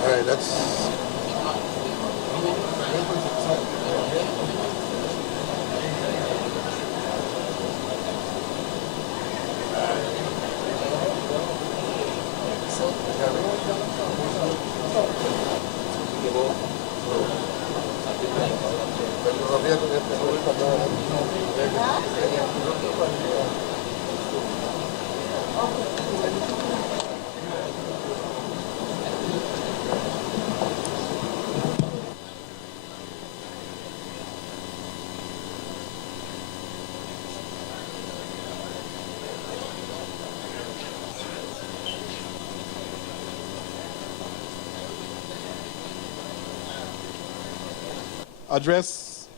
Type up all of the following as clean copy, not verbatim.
All right, let's Address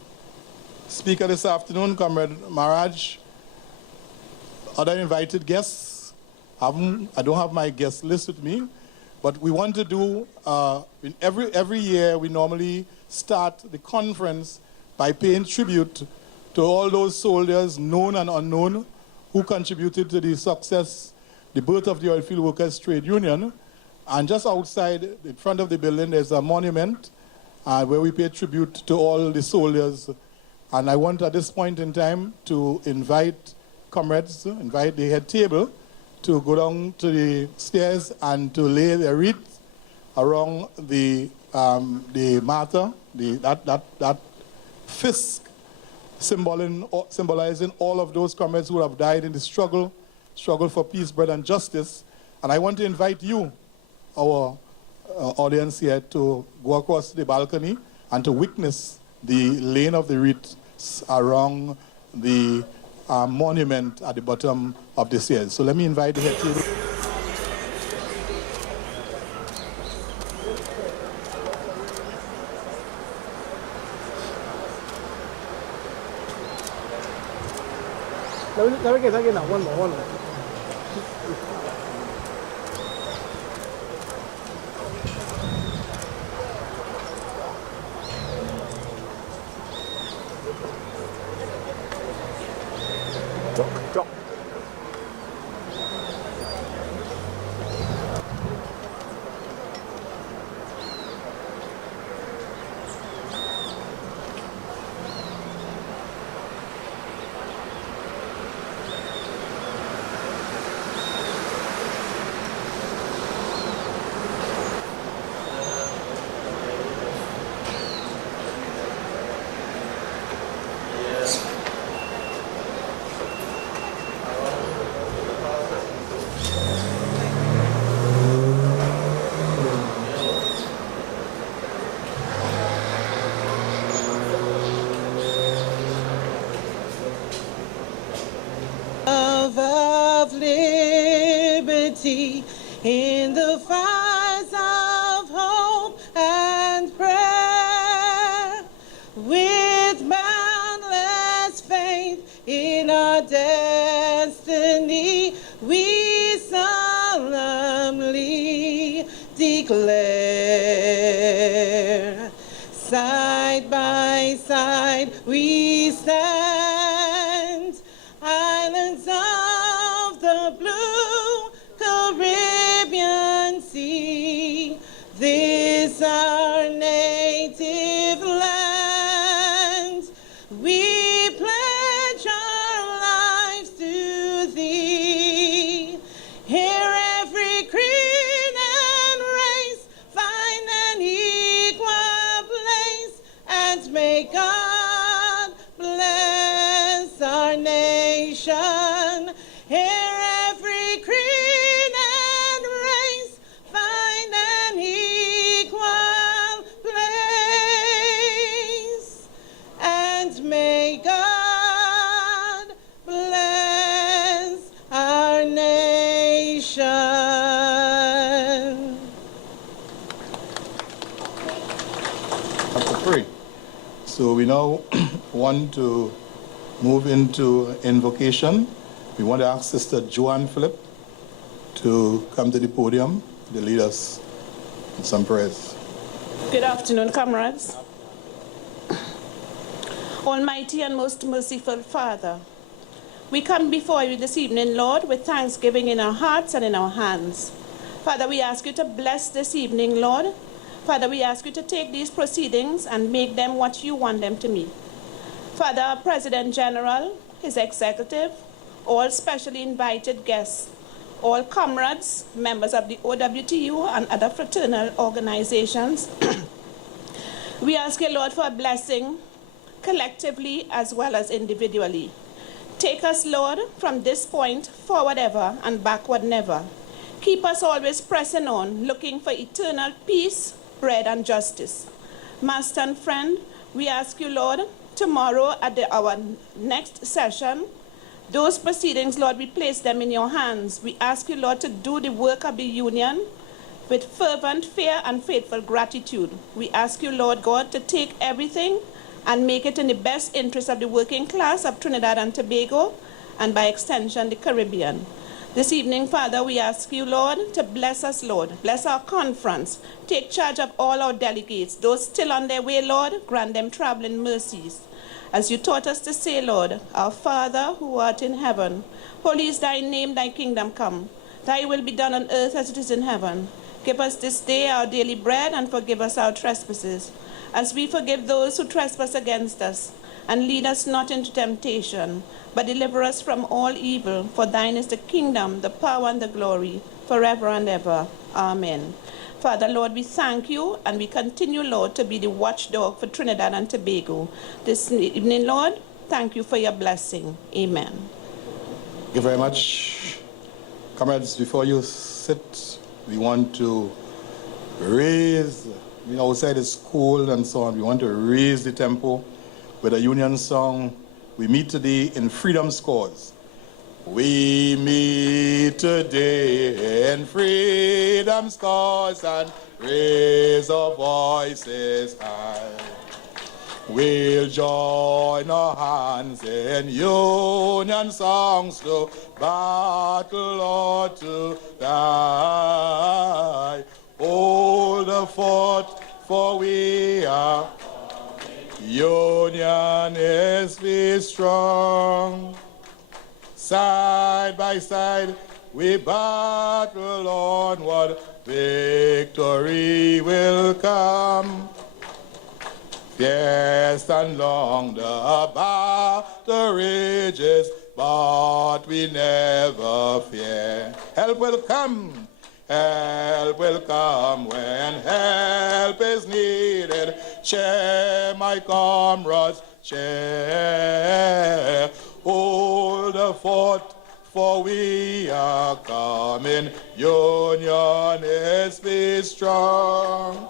speaker this afternoon, Comrade Maraj. Other invited guests, I don't have my guest list with me, but we want to do, every year we normally start the conference by paying tribute to all those soldiers, known and unknown, who contributed to the success, the birth of the Oilfield Workers Trade Union. And just outside, in front of the building, there's a monument where we pay tribute to all the soldiers. And I want at this point in time to invite comrades, invite the head table to go down to the stairs and to lay their wreath around the martyr, that fist symbolizing all of those comrades who have died in the struggle for peace, bread, and justice. And I want to invite you, our audience here, to go across the balcony and to witness the laying of the wreaths around the monument at the bottom of the stairs. So let me invite the head table. Let me get again now. One more. Drop. Of liberty in the fires of hope and prayer, with boundless faith in our destiny, we solemnly declare. Side by side we stand, islands of the blue Caribbean Sea, this our native land. We pledge our lives to thee. Here every creed and race find an equal place, and may God bless our nation. Here every creed and race find an equal place, and may God bless our nation. Chapter 3. So we now want to move into invocation. We want to ask Sister Joanne Phillip to come to the podium to lead us in some prayers. Good afternoon, comrades. Almighty and most merciful Father, we come before you this evening, Lord, with thanksgiving in our hearts and in our hands. Father, we ask you to bless this evening, Lord. Father, we ask you to take these proceedings and make them what you want them to be. Father, our President General, his executive, all specially invited guests, all comrades, members of the OWTU and other fraternal organizations, we ask you, Lord, for a blessing collectively as well as individually. Take us, Lord, from this point forward ever and backward never. Keep us always pressing on, looking for eternal peace, bread, and justice. Master and friend, we ask you, Lord, tomorrow at our next session, those proceedings, Lord, we place them in your hands. We ask you, Lord, to do the work of the union with fervent fear and faithful gratitude. We ask you, Lord God, to take everything and make it in the best interest of the working class of Trinidad and Tobago, and by extension, the Caribbean. This evening, Father, we ask you, Lord, to bless us, Lord. Bless our conference. Take charge of all our delegates. Those still on their way, Lord, grant them traveling mercies. As you taught us to say, Lord, our Father who art in heaven, holy is thy name, thy kingdom come. Thy will be done on earth as it is in heaven. Give us this day our daily bread, and forgive us our trespasses, as we forgive those who trespass against us. And lead us not into temptation, but deliver us from all evil. For thine is the kingdom, the power, and the glory, forever and ever. Amen. Father, Lord, we thank you, and we continue, Lord, to be the watchdog for Trinidad and Tobago. This evening, Lord, thank you for your blessing. Amen. Thank you very much. Comrades, before you sit, we want to raise, outside is cold and so on, we want to raise the tempo with a union song. We meet today in freedom's cause. We meet today in freedom's cause and raise our voices high. We'll join our hands in union songs to battle or to die. Hold the fort, for we are union is we strong. Side by side we battle onward, victory will come. Fierce and long the battle rages, but we never fear. Help will come. Help will come when help is needed. Share, my comrades, share. Hold the fort, for we are coming. Union is be strong.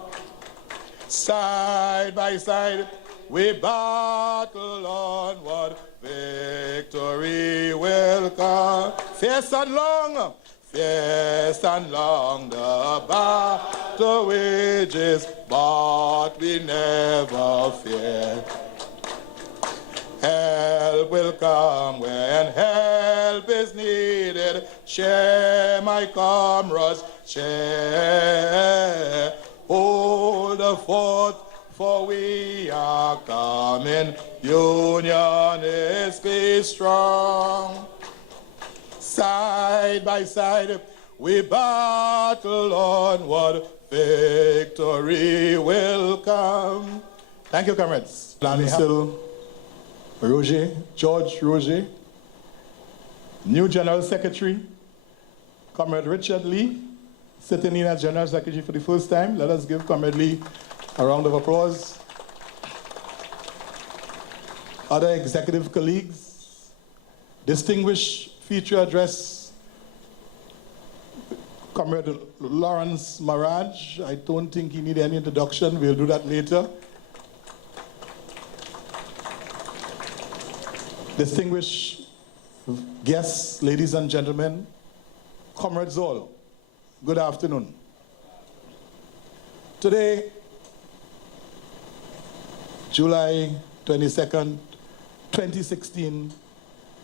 Side by side, we battle onward. Victory will come. Fierce and long. Fierce and long the battle wages, but we never fear. Help will come when help is needed. Share, my comrades, share. Hold the fort, for we are coming. Union is be strong. Side by side, we battle onward, victory will come. Thank you, comrades. Still Roger, George Roger, new General Secretary, Comrade Richard Lee, sitting in as General Secretary for the first time. Let us give Comrade Lee a round of applause. Other executive colleagues, distinguished feature address, Comrade Lawrence Maraj. I don't think he needs any introduction. We'll do that later. Distinguished guests, ladies and gentlemen, comrades all, good afternoon. Today, July 22nd, 2016,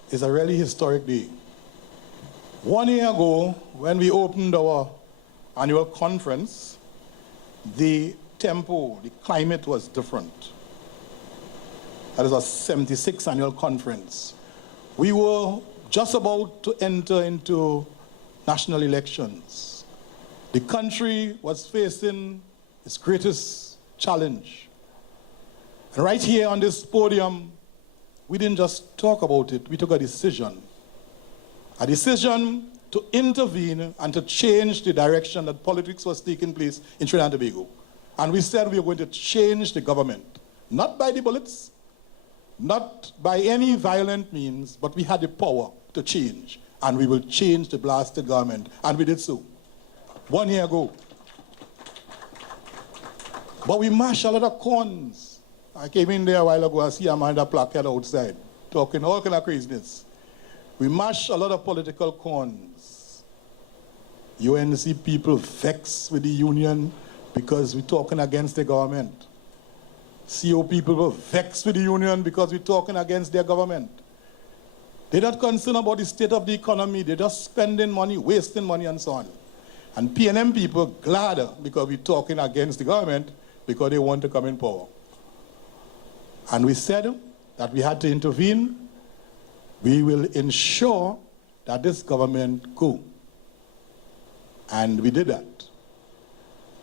is a really historic day. 1 year ago, when we opened our annual conference, the tempo, the climate was different. That is our 76th annual conference. We were just about to enter into national elections. The country was facing its greatest challenge. And right here on this podium, we didn't just talk about it, we took a decision. A decision to intervene and to change the direction that politics was taking place in Trinidad and Tobago. And we said we were going to change the government, not by the bullets, not by any violent means, but we had the power to change. And we will change the blasted government. And we did so 1 year ago. But we mashed a lot of corns. I came in there a while ago and see a man with a placard outside, talking all kind of craziness. We mashed a lot of political corns. UNC people vexed with the union because we're talking against the government. CO people were vexed with the union because we're talking against their government. They're not concerned about the state of the economy. They're just spending money, wasting money, and so on. And PNM people glad because we're talking against the government because they want to come in power. And we said that we had to intervene. We will ensure that this government go. And we did that.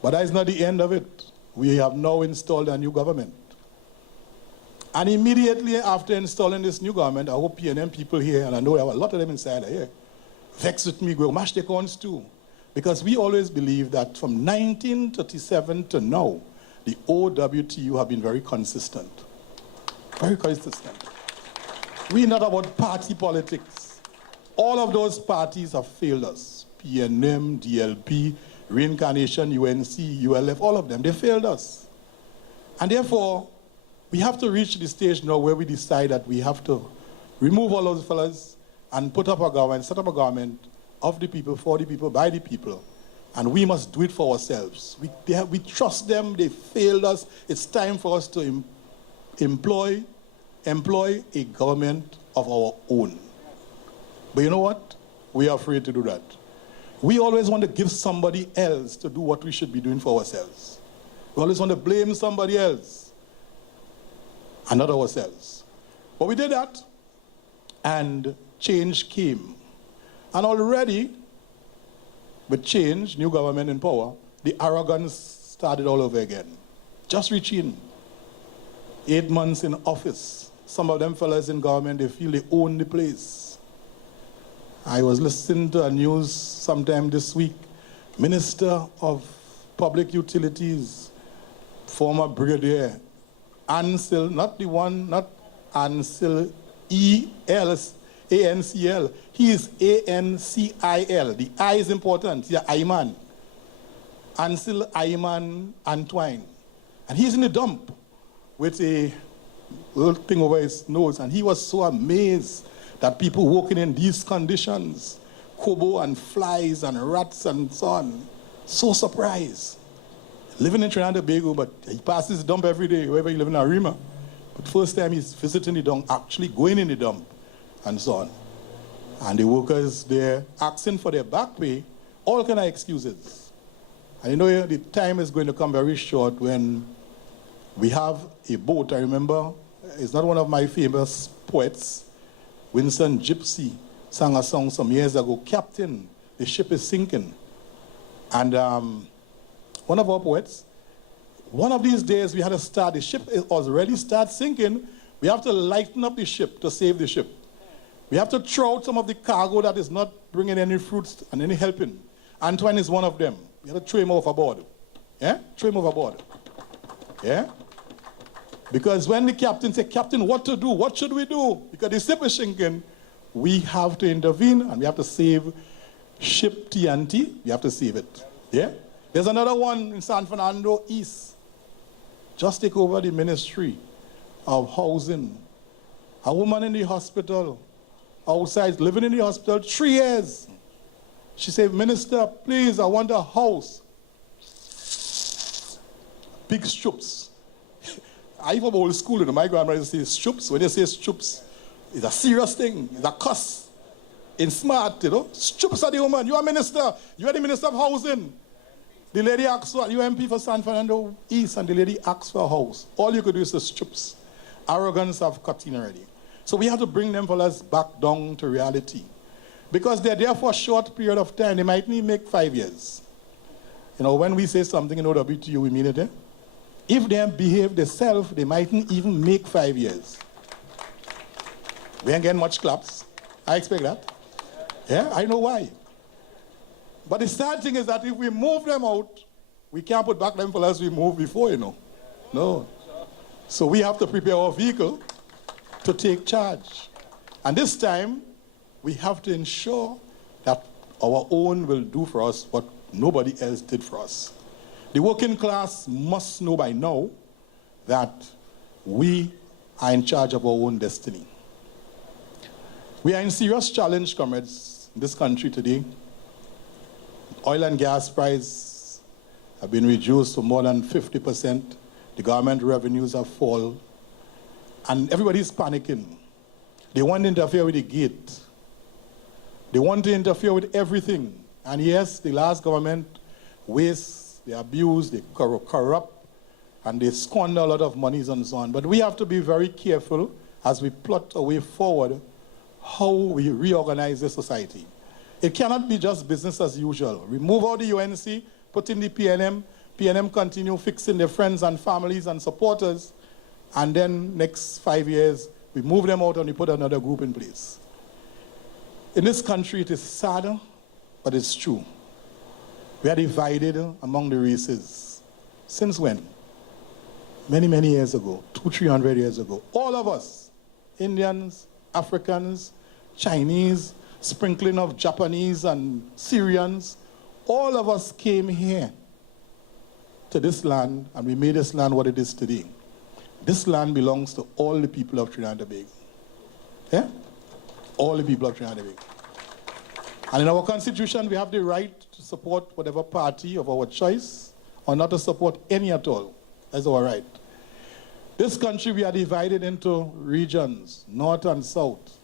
But that is not the end of it. We have now installed a new government. And immediately after installing this new government, I hope PNM people here, and I know we have a lot of them inside here, vexed with me, go mash their corns too. Because we always believe that from 1937 to now, the OWTU have been very consistent. Very consistent. We're not about party politics. All of those parties have failed us. PNM, DLP, Reincarnation, UNC, ULF, all of them, they failed us. And therefore, we have to reach the stage now where we decide that we have to remove all those fellas and put up a government, set up a government of the people, for the people, by the people. And we must do it for ourselves. We trust them, they failed us. It's time for us to employ a government of our own. But you know what? We are afraid to do that. We always want to give somebody else to do what we should be doing for ourselves. We always want to blame somebody else and not ourselves. But we did that, and change came. And already, with change, new government in power, the arrogance started all over again. Just reaching 8 months in office. Some of them fellas in government, they feel they own the place. I was listening to a news sometime this week. Minister of Public Utilities, former brigadier, Ansel, not the one, not Ansel, A-N-C-L. He is A-N-C-I-L. The I is important. He's Ayman. Ansel Ayman Antoine. And he's in the dump with a little thing over his nose. And he was so amazed that people working in these conditions, kobo and flies and rats and so on, so surprised. Living in Trinidad and Tobago, but he passes the dump every day, wherever he lives in Arima. But first time he's visiting the dump, actually going in the dump, and so on. And the workers there asking for their back pay, all kind of excuses. And you know, the time is going to come very short when we have a boat. I remember, it's not one of my famous poets, Winston Gypsy sang a song some years ago, Captain, the ship is sinking. And one of our poets, one of these days we had to start, the ship already started sinking, we have to lighten up the ship to save the ship. We have to throw out some of the cargo that is not bringing any fruits and any helping. Antoine is one of them. We have to throw him overboard. Yeah? Throw him overboard. Yeah? Because when the captain said, Captain, what to do? What should we do? Because the ship is sinking, we have to intervene and we have to save ship TNT. We have to save it. Yeah? There's another one in San Fernando East. Just take over the Ministry of Housing. A woman in the hospital, outside, living in the hospital 3 years. She said, Minister, please, I want a house. Big stoops. I from old school, you know, my grandmother says stoops. When they say stoops, it's a serious thing. It's a cuss. In smart, you know. Stoops are the woman. You are minister. You are the Minister of Housing. The lady asks for, you MP for San Fernando East, and the lady asks for a house. All you could do is the stoops. Arrogance have cut in already. So we have to bring them fellas back down to reality. Because they're there for a short period of time. They might need make 5 years. You know, when we say something in OWTU, we mean it, eh? If they behave themselves, they mightn't even make 5 years. We ain't getting much claps. I expect that. Yeah, I know why. But the sad thing is that if we move them out, we can't put back them fellas we moved before, you know. No. So we have to prepare our vehicle to take charge. And this time, we have to ensure that our own will do for us what nobody else did for us. The working class must know by now that we are in charge of our own destiny. We are in serious challenge, comrades, in this country today. Oil and gas prices have been reduced to more than 50%. The government revenues have fallen. And everybody's panicking. They want to interfere with the gate. They want to interfere with everything. And yes, the last government wastes, they abuse, they corrupt, and they squander a lot of monies and so on. But we have to be very careful as we plot a way forward how we reorganize the society. It cannot be just business as usual. Remove out the UNC, put in the PNM, PNM continue fixing their friends and families and supporters, and then next 5 years, we move them out and we put another group in place. In this country, it is sad, but it's true. We are divided among the races. Since when? Many, many years ago, 200-300 years ago. All of us, Indians, Africans, Chinese, sprinkling of Japanese and Syrians, all of us came here to this land, and we made this land what it is today. This land belongs to all the people of Trinidad and Tobago. Yeah? All the people of Trinidad and Tobago. And in our constitution, we have the right to support whatever party of our choice, or not to support any at all. That's our right. This country, we are divided into regions, north and south,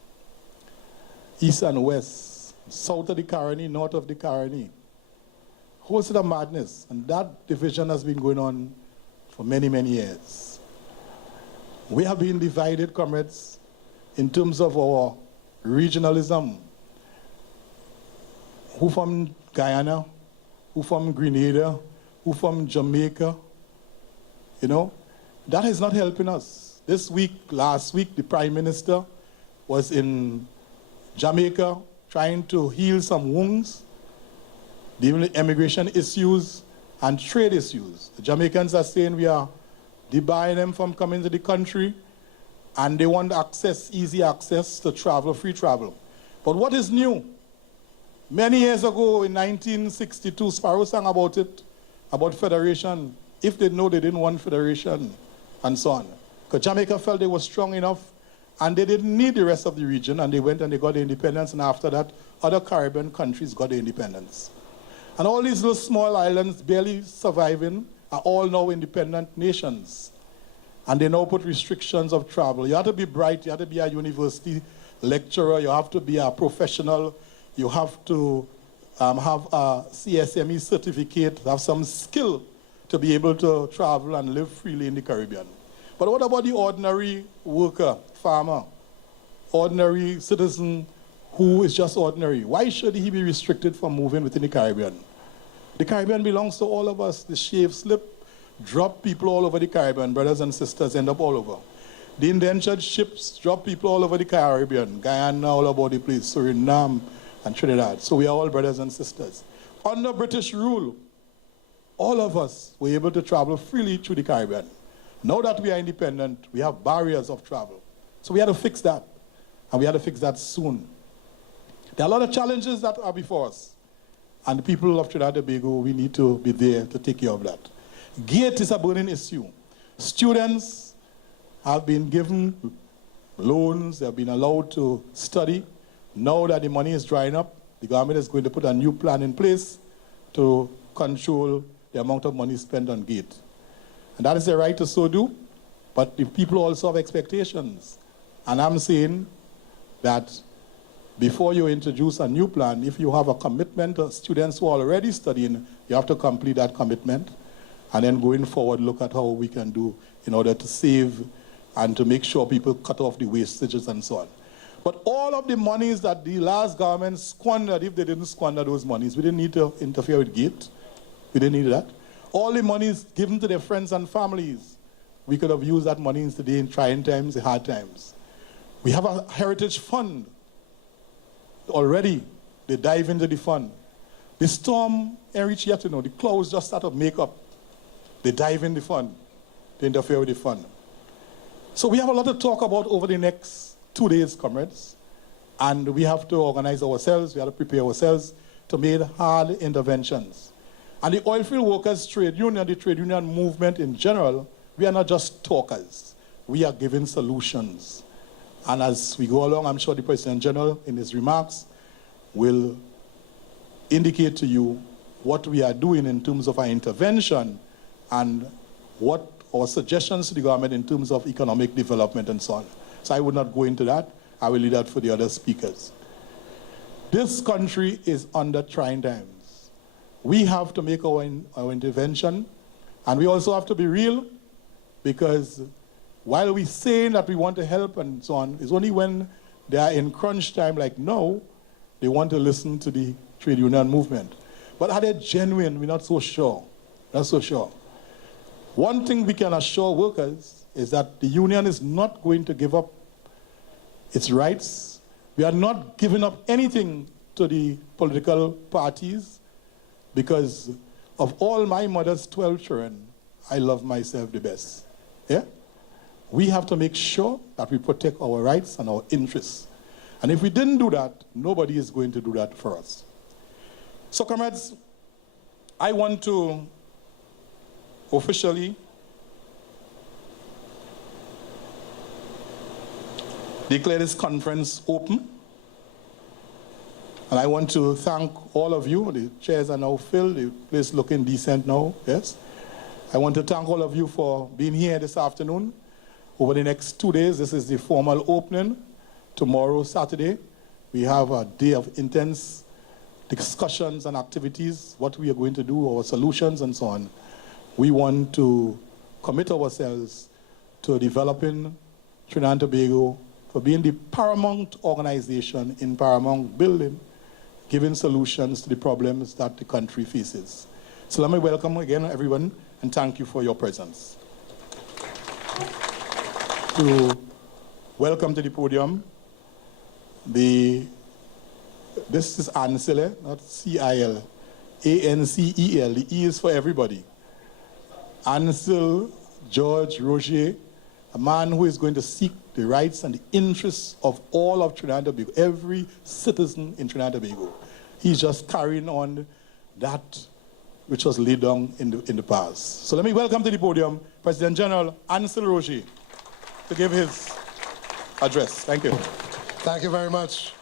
east and west, south of the Caroni, north of the Caroni. Whole set of madness. And that division has been going on for many, many years. We have been divided, comrades, in terms of our regionalism. Who from Guyana, who from Grenada, who from Jamaica, you know? That is not helping us. This week, last week, the Prime Minister was in Jamaica trying to heal some wounds, dealing with immigration issues and trade issues. The Jamaicans are saying we are debarring them from coming to the country, and they want access, easy access to travel, free travel. But what is new? Many years ago, in 1962, Sparrow sang about it, about federation. If they know they didn't want federation, and so on. Because Jamaica felt they were strong enough, and they didn't need the rest of the region, and they went and they got the independence, and after that, other Caribbean countries got the independence. And all these little small islands barely surviving are all now independent nations. And they now put restrictions of travel. You have to be bright, you have to be a university lecturer, you have to be a professional, you have to have a CSME certificate, have some skill to be able to travel and live freely in the Caribbean. But what about the ordinary worker, farmer, ordinary citizen who is just ordinary? Why should he be restricted from moving within the Caribbean? The Caribbean belongs to all of us. The shave slip drop people all over the Caribbean. Brothers and sisters end up all over. The indentured ships drop people all over the Caribbean. Guyana, all over the place, Suriname, and Trinidad. So we are all brothers and sisters. Under British rule, all of us were able to travel freely through the Caribbean. Now that we are independent, we have barriers of travel. So we had to fix that. And we had to fix that soon. There are a lot of challenges that are before us. And the people of Trinidad and Tobago, we need to be there to take care of that. Gate is a burning issue. Students have been given loans, they have been allowed to study. Now that the money is drying up, the government is going to put a new plan in place to control the amount of money spent on gate. And that is their right to so do, but the people also have expectations. And I'm saying that before you introduce a new plan, if you have a commitment to students who are already studying, you have to complete that commitment. And then going forward, look at how we can do in order to save and to make sure people cut off the wastages and so on. But all of the monies that the last government squandered, if they didn't squander those monies, we didn't need to interfere with gate. We didn't need that. All the monies given to their friends and families, we could have used that money today in trying times, in hard times. We have a heritage fund. Already, they dive into the fund. The storm ain't reached yet, the clouds just start to make up. They dive in the fund. They interfere with the fund. So we have a lot to talk about over the next 2 days, comrades. And we have to organize ourselves, we have to prepare ourselves to make hard interventions. And the Oilfield Workers Trade Union, the trade union movement in general, we are not just talkers. We are giving solutions. And as we go along, I'm sure the President General, in his remarks, will indicate to you what we are doing in terms of our intervention and what our suggestions to the government in terms of economic development and so on. So I would not go into that. I will leave that for the other speakers. This country is under trying times. We have to make our intervention, and we also have to be real, because while we're saying that we want to help and so on, it's only when they are in crunch time like now, they want to listen to the trade union movement. But are they genuine? We're not so sure. Not so sure. One thing we can assure workers is that the union is not going to give up its rights. We are not giving up anything to the political parties, because of all my mother's 12 children, I love myself the best. Yeah? We have to make sure that we protect our rights and our interests. And if we didn't do that, nobody is going to do that for us. So, comrades, I want to officially declare this conference open. And I want to thank all of you. The chairs are now filled. The place is looking decent now, yes. I want to thank all of you for being here this afternoon. Over the next 2 days, this is the formal opening. Tomorrow, Saturday, we have a day of intense discussions and activities, what we are going to do, our solutions and so on. We want to commit ourselves to developing Trinidad and Tobago, for being the paramount organization in paramount building, giving solutions to the problems that the country faces. So let me welcome again everyone and thank you for your presence. To welcome to the podium, this is Ansel, not C-I-L, A-N-C-E-L, the E is for everybody. Ansel George Roger, a man who is going to seek the rights and the interests of all of Trinidad and Tobago, every citizen in Trinidad and Tobago. He's just carrying on that which was laid down in the past. So let me welcome to the podium President General Ansel Roger to give his address. Thank you. Thank you very much.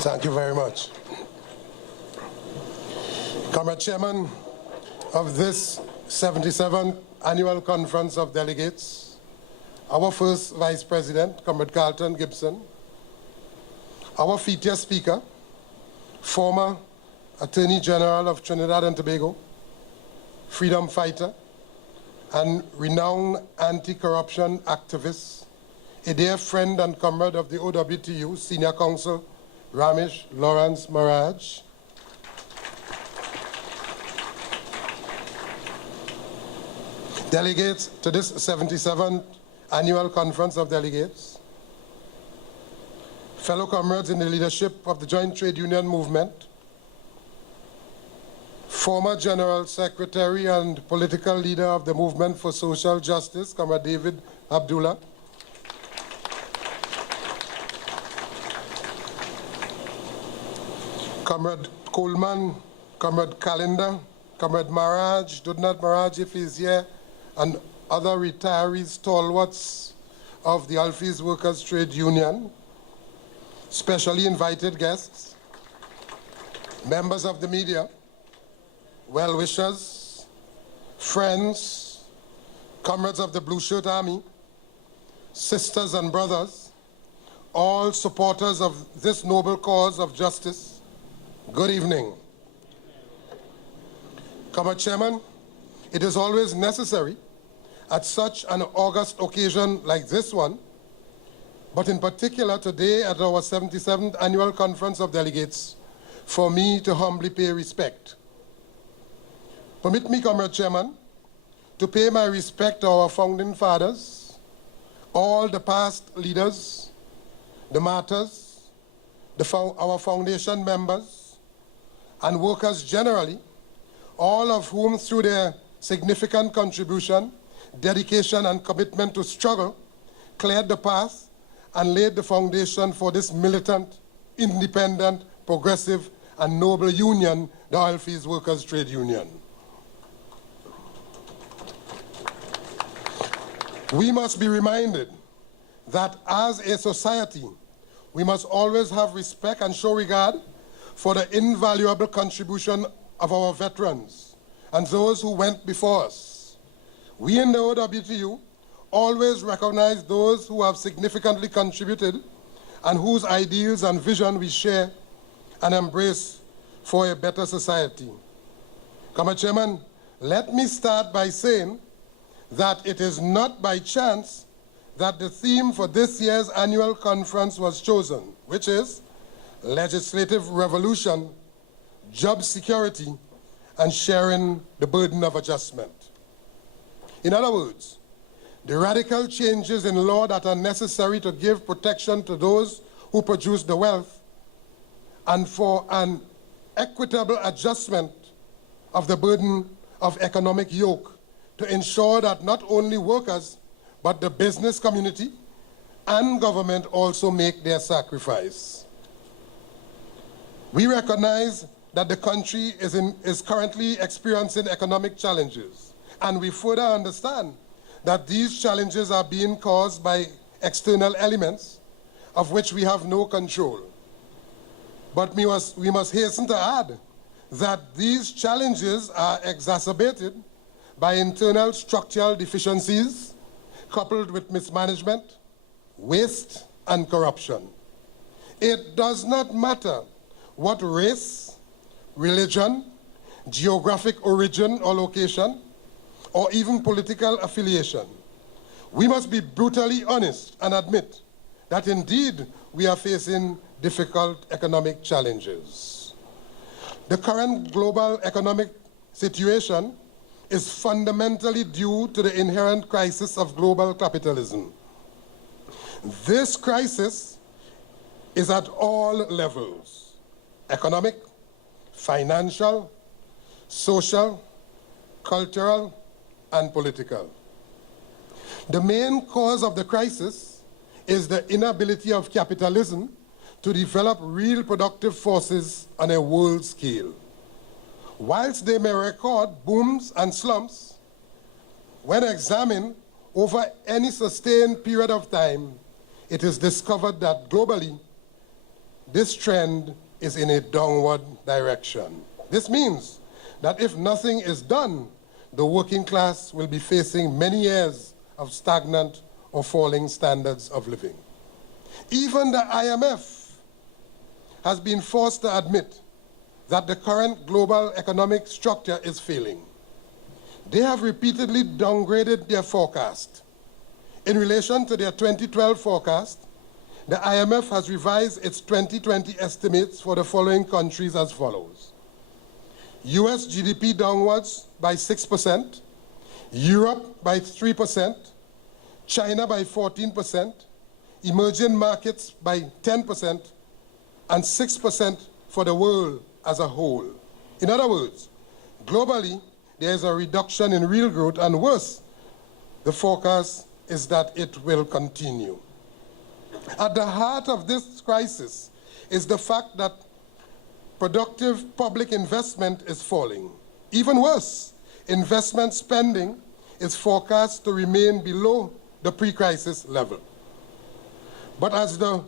Thank you very much. Comrade Chairman of this 77th Annual Conference of Delegates, our first Vice President, Comrade Carlton Gibson, our feature speaker, former Attorney General of Trinidad and Tobago, freedom fighter, and renowned anti-corruption activist, a dear friend and comrade of the OWTU, Senior Counsel, Ramesh Lawrence Maharaj, delegates to this 77th Annual Conference of Delegates, fellow comrades in the leadership of the Joint Trade Union Movement, former General Secretary and political leader of the Movement for Social Justice, Comrade David Abdullah, Comrade Coleman, Comrade Calendar, Comrade Maharaj, Dudnat Maharaj if he's here, and other retirees, stalwarts of the Oilfields Workers Trade Union, specially invited guests, members of the media, well-wishers, friends, comrades of the Blue Shirt Army, sisters and brothers, all supporters of this noble cause of justice, good evening. Comrade Chairman, it is always necessary at such an august occasion like this one, but in particular today at our 77th Annual Conference of Delegates, for me to humbly pay respect. Permit me, Comrade Chairman, to pay my respect to our founding fathers, all the past leaders, the martyrs, our foundation members, and workers generally, all of whom through their significant contribution, dedication, and commitment to struggle, cleared the path and laid the foundation for this militant, independent, progressive, and noble union, the Oilfields Workers' Trade Union. We must be reminded that as a society, we must always have respect and show regard for the invaluable contribution of our veterans and those who went before us. We in the OWTU always recognize those who have significantly contributed and whose ideals and vision we share and embrace for a better society. Comrade Chairman, let me start by saying that it is not by chance that the theme for this year's annual conference was chosen, which is legislative revolution, job security, and sharing the burden of adjustment. In other words, the radical changes in law that are necessary to give protection to those who produce the wealth and for an equitable adjustment of the burden of economic yoke to ensure that not only workers, but the business community and government also make their sacrifice. We recognize that the country is currently experiencing economic challenges, and we further understand that these challenges are being caused by external elements of which we have no control. But we must hasten to add that these challenges are exacerbated by internal structural deficiencies coupled with mismanagement, waste, and corruption. It does not matter what race, religion, geographic origin or location, or even political affiliation. We must be brutally honest and admit that indeed we are facing difficult economic challenges. The current global economic situation is fundamentally due to the inherent crisis of global capitalism. This crisis is at all levels: economic, financial, social, cultural, and political. The main cause of the crisis is the inability of capitalism to develop real productive forces on a world scale. Whilst they may record booms and slumps, when examined over any sustained period of time, it is discovered that globally, this trend is in a downward direction. This means that if nothing is done, the working class will be facing many years of stagnant or falling standards of living. Even the IMF has been forced to admit that the current global economic structure is failing. They have repeatedly downgraded their forecast. In relation to their 2012 forecast, the IMF has revised its 2020 estimates for the following countries as follows: US GDP downwards by 6%, Europe by 3%, China by 14%, emerging markets by 10%, and 6% for the world as a whole. In other words, globally, there is a reduction in real growth, and worse, the forecast is that it will continue. At the heart of this crisis is the fact that productive public investment is falling. Even worse, investment spending is forecast to remain below the pre-crisis level. But as the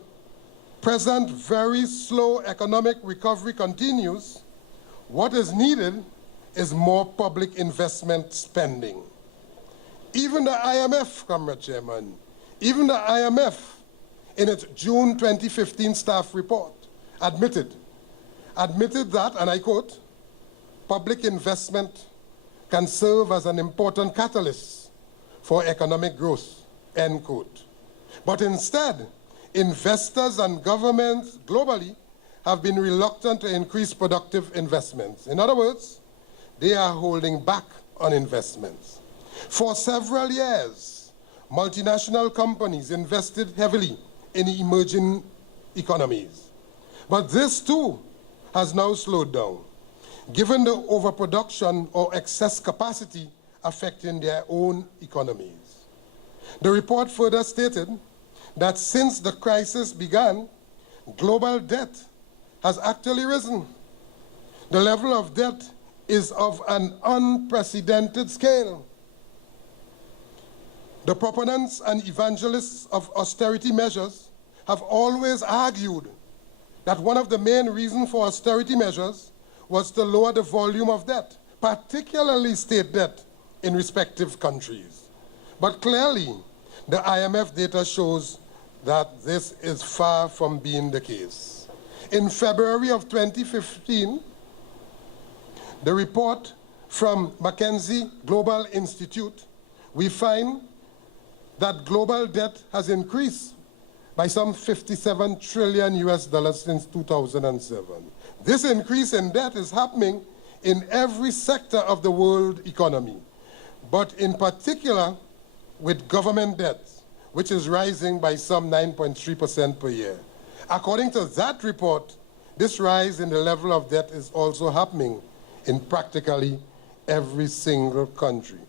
present very slow economic recovery continues, what is needed is more public investment spending. Even the IMF, Comrade Chairman, even the IMF in its June 2015 staff report admitted that, and I quote, public investment can serve as an important catalyst for economic growth, end quote. But instead, investors and governments globally have been reluctant to increase productive investments. In other words, they are holding back on investments. For several years, multinational companies invested heavily in emerging economies. But this too has now slowed down, given the overproduction or excess capacity affecting their own economies. The report further stated that since the crisis began, global debt has actually risen. The level of debt is of an unprecedented scale. The proponents and evangelists of austerity measures have always argued that one of the main reasons for austerity measures was to lower the volume of debt, particularly state debt in respective countries. But clearly, the IMF data shows that this is far from being the case. In February of 2015, the report from McKinsey Global Institute, we find that global debt has increased by some 57 trillion US dollars since 2007. This increase in debt is happening in every sector of the world economy, but in particular with government debt, which is rising by some 9.3% per year. According to that report, this rise in the level of debt is also happening in practically every single country.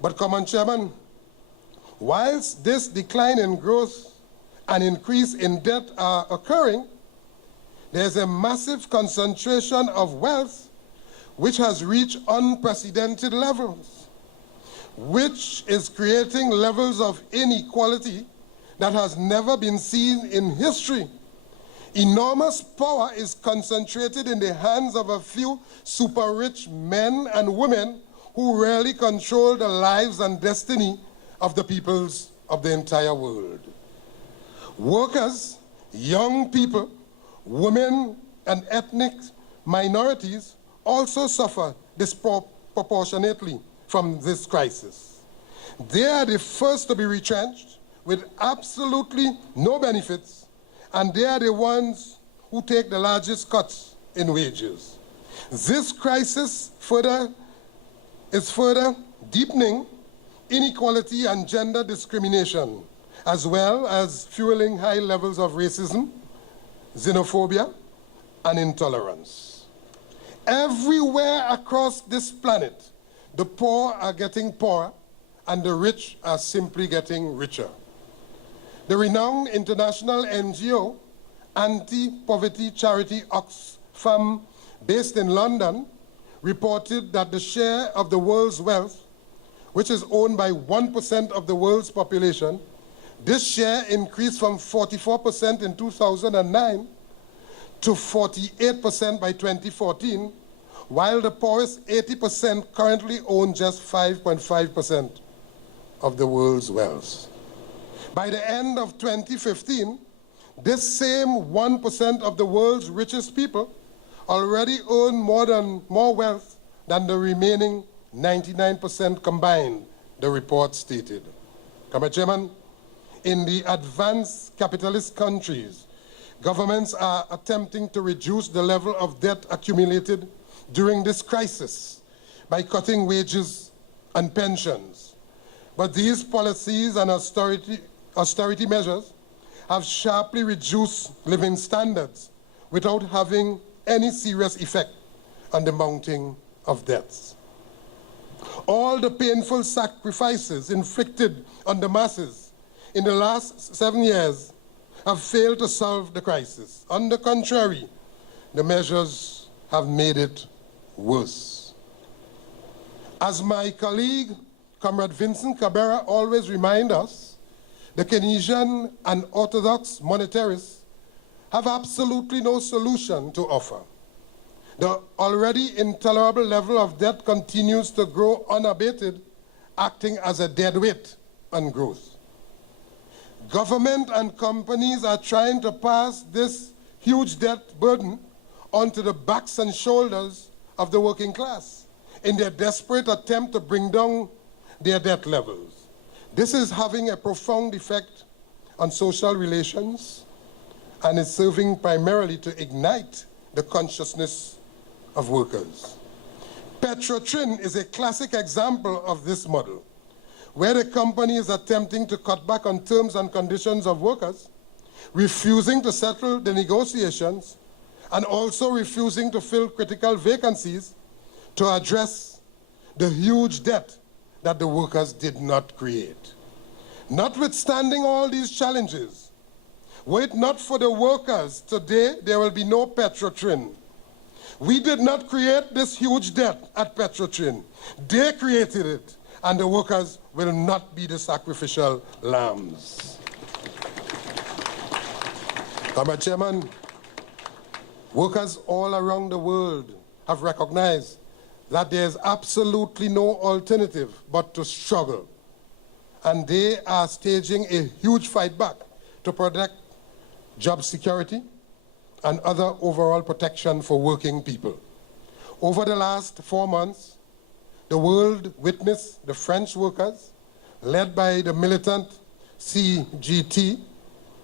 But, Common Chairman, whilst this decline in growth and increase in debt are occurring, there's a massive concentration of wealth which has reached unprecedented levels, which is creating levels of inequality that has never been seen in history. Enormous power is concentrated in the hands of a few super-rich men and women who rarely control the lives and destiny of the peoples of the entire world. Workers, young people, women, and ethnic minorities also suffer disproportionately from this crisis. They are the first to be retrenched with absolutely no benefits, and they are the ones who take the largest cuts in wages. This crisis is further deepening inequality and gender discrimination, as well as fueling high levels of racism, xenophobia, and intolerance. Everywhere across this planet, the poor are getting poorer and the rich are simply getting richer. The renowned international NGO, anti-poverty charity Oxfam, based in London, reported that the share of the world's wealth, which is owned by 1% of the world's population, this share increased from 44% in 2009 to 48% by 2014, while the poorest 80% currently own just 5.5% of the world's wealth. By the end of 2015, this same 1% of the world's richest people already own more wealth than the remaining 99% combined, the report stated. Mr. Chairman, in the advanced capitalist countries, governments are attempting to reduce the level of debt accumulated during this crisis by cutting wages and pensions. But these policies and austerity measures have sharply reduced living standards without having any serious effect on the mounting of debts. All the painful sacrifices inflicted on the masses in the last 7 years have failed to solve the crisis. On the contrary, the measures have made it worse. As my colleague, Comrade Vincent Cabrera, always reminds us, the Keynesian and orthodox monetarists have absolutely no solution to offer. The already intolerable level of debt continues to grow unabated, acting as a deadweight on growth. Government and companies are trying to pass this huge debt burden onto the backs and shoulders of the working class in their desperate attempt to bring down their debt levels. This is having a profound effect on social relations and is serving primarily to ignite the consciousness of workers. Petrotrin is a classic example of this model, where the company is attempting to cut back on terms and conditions of workers, refusing to settle the negotiations, and also refusing to fill critical vacancies to address the huge debt that the workers did not create. Notwithstanding all these challenges, were it not for the workers, today there will be no Petrotrin. We did not create this huge debt at Petrotrin. They created it, and the workers will not be the sacrificial lambs. Comrade Chairman, workers all around the world have recognized that there is absolutely no alternative but to struggle. And they are staging a huge fight back to protect job security and other overall protection for working people. Over the last 4 months, the world witnessed the French workers, led by the militant CGT,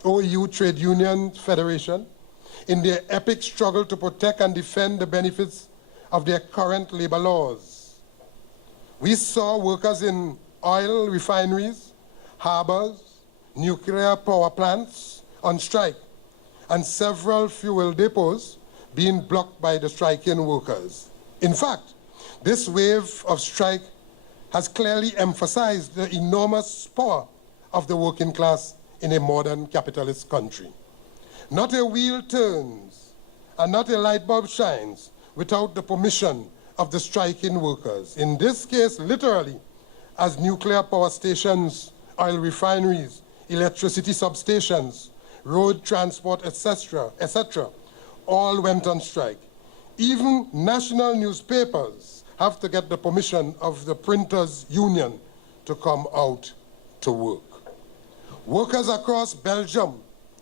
OU Trade Union Federation, in their epic struggle to protect and defend the benefits of their current labor laws. We saw workers in oil refineries, harbors, nuclear power plants on strike, and several fuel depots being blocked by the striking workers. In fact, this wave of strike has clearly emphasized the enormous power of the working class in a modern capitalist country. Not a wheel turns and not a light bulb shines without the permission of the striking workers. In this case, literally, as nuclear power stations, oil refineries, electricity substations, road transport, etc., all went on strike. Even national newspapers have to get the permission of the printers' union to come out to work. Workers across Belgium,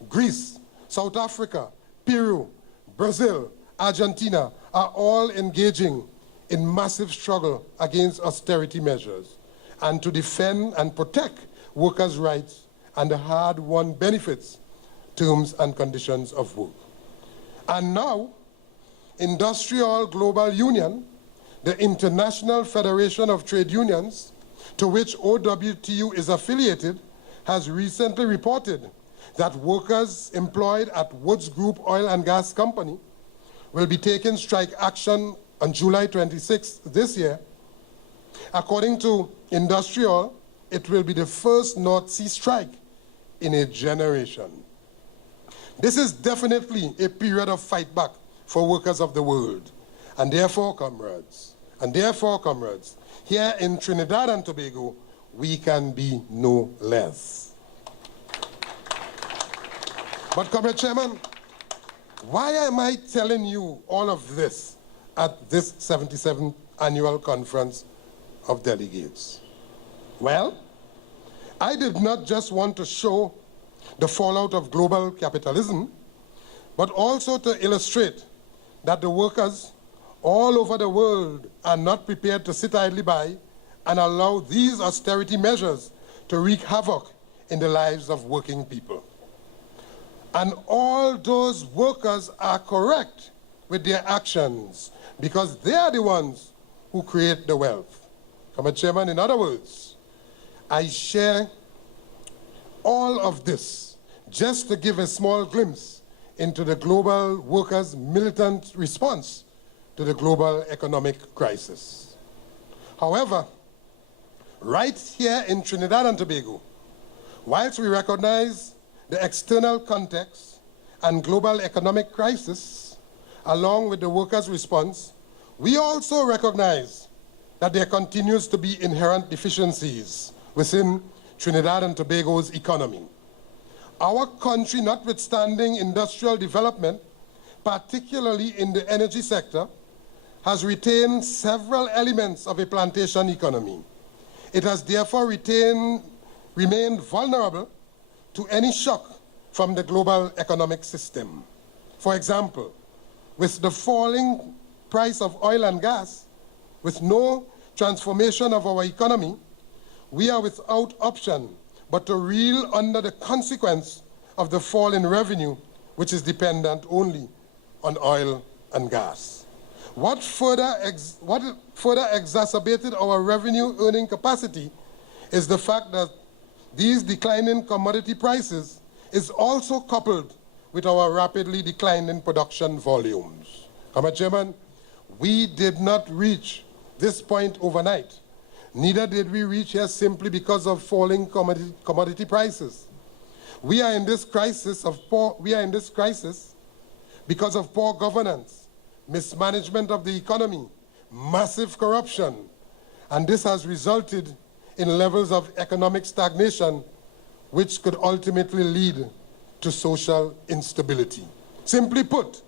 Greece, South Africa, Peru, Brazil, Argentina are all engaging in massive struggle against austerity measures and to defend and protect workers' rights and the hard-won benefits, terms and conditions of work. And now, Industrial Global Union, the International Federation of Trade Unions, to which OWTU is affiliated, has recently reported that workers employed at Woods Group Oil and Gas Company will be taking strike action on July 26th this year. According to Industrial, it will be the first North Sea strike in a generation. This is definitely a period of fight back for workers of the world. And therefore, comrades, here in Trinidad and Tobago, we can be no less. But, Comrade Chairman, why am I telling you all of this at this 77th Annual Conference of Delegates? Well, I did not just want to show the fallout of global capitalism, but also to illustrate that the workers all over the world are not prepared to sit idly by and allow these austerity measures to wreak havoc in the lives of working people. And all those workers are correct with their actions because they are the ones who create the wealth. Comrade Chairman, in other words, I share all of this just to give a small glimpse into the global workers' militant response to the global economic crisis. However, right here in Trinidad and Tobago, whilst we recognize the external context and global economic crisis, along with the workers' response, we also recognize that there continues to be inherent deficiencies within Trinidad and Tobago's economy. Our country, notwithstanding industrial development, particularly in the energy sector, has retained several elements of a plantation economy. It has therefore remained vulnerable to any shock from the global economic system. For example, with the falling price of oil and gas, with no transformation of our economy, we are without option but to reel under the consequence of the fall in revenue, which is dependent only on oil and gas. What further exacerbated our revenue earning capacity is the fact that these declining commodity prices is also coupled with our rapidly declining production volumes. Comrade Chairman, we did not reach this point overnight. Neither did we reach here simply because of falling commodity prices. We are in this crisis because of poor governance, mismanagement of the economy, massive corruption, and this has resulted in levels of economic stagnation which could ultimately lead to social instability. Simply put,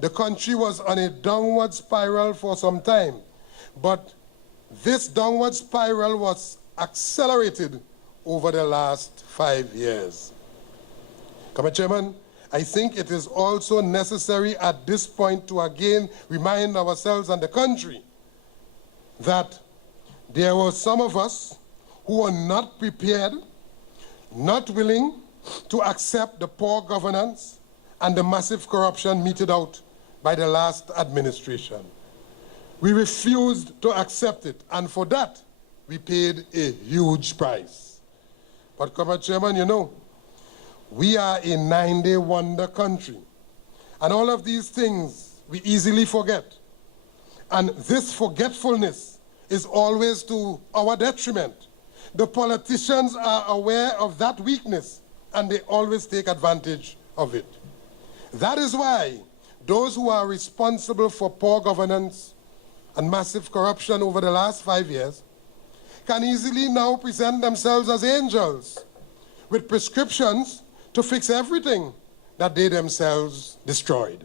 the country was on a downward spiral for some time, but this downward spiral was accelerated over the last 5 years. Comrade Chairman, I think it is also necessary at this point to again remind ourselves and the country that there were some of us who were not prepared, not willing to accept the poor governance and the massive corruption meted out by the last administration. We refused to accept it, and for that, we paid a huge price. But, Comrade Chairman, you know, we are a 9-day wonder country, and all of these things we easily forget. And this forgetfulness is always to our detriment. The politicians are aware of that weakness, and they always take advantage of it. That is why those who are responsible for poor governance and massive corruption over the last 5 years can easily now present themselves as angels with prescriptions to fix everything that they themselves destroyed.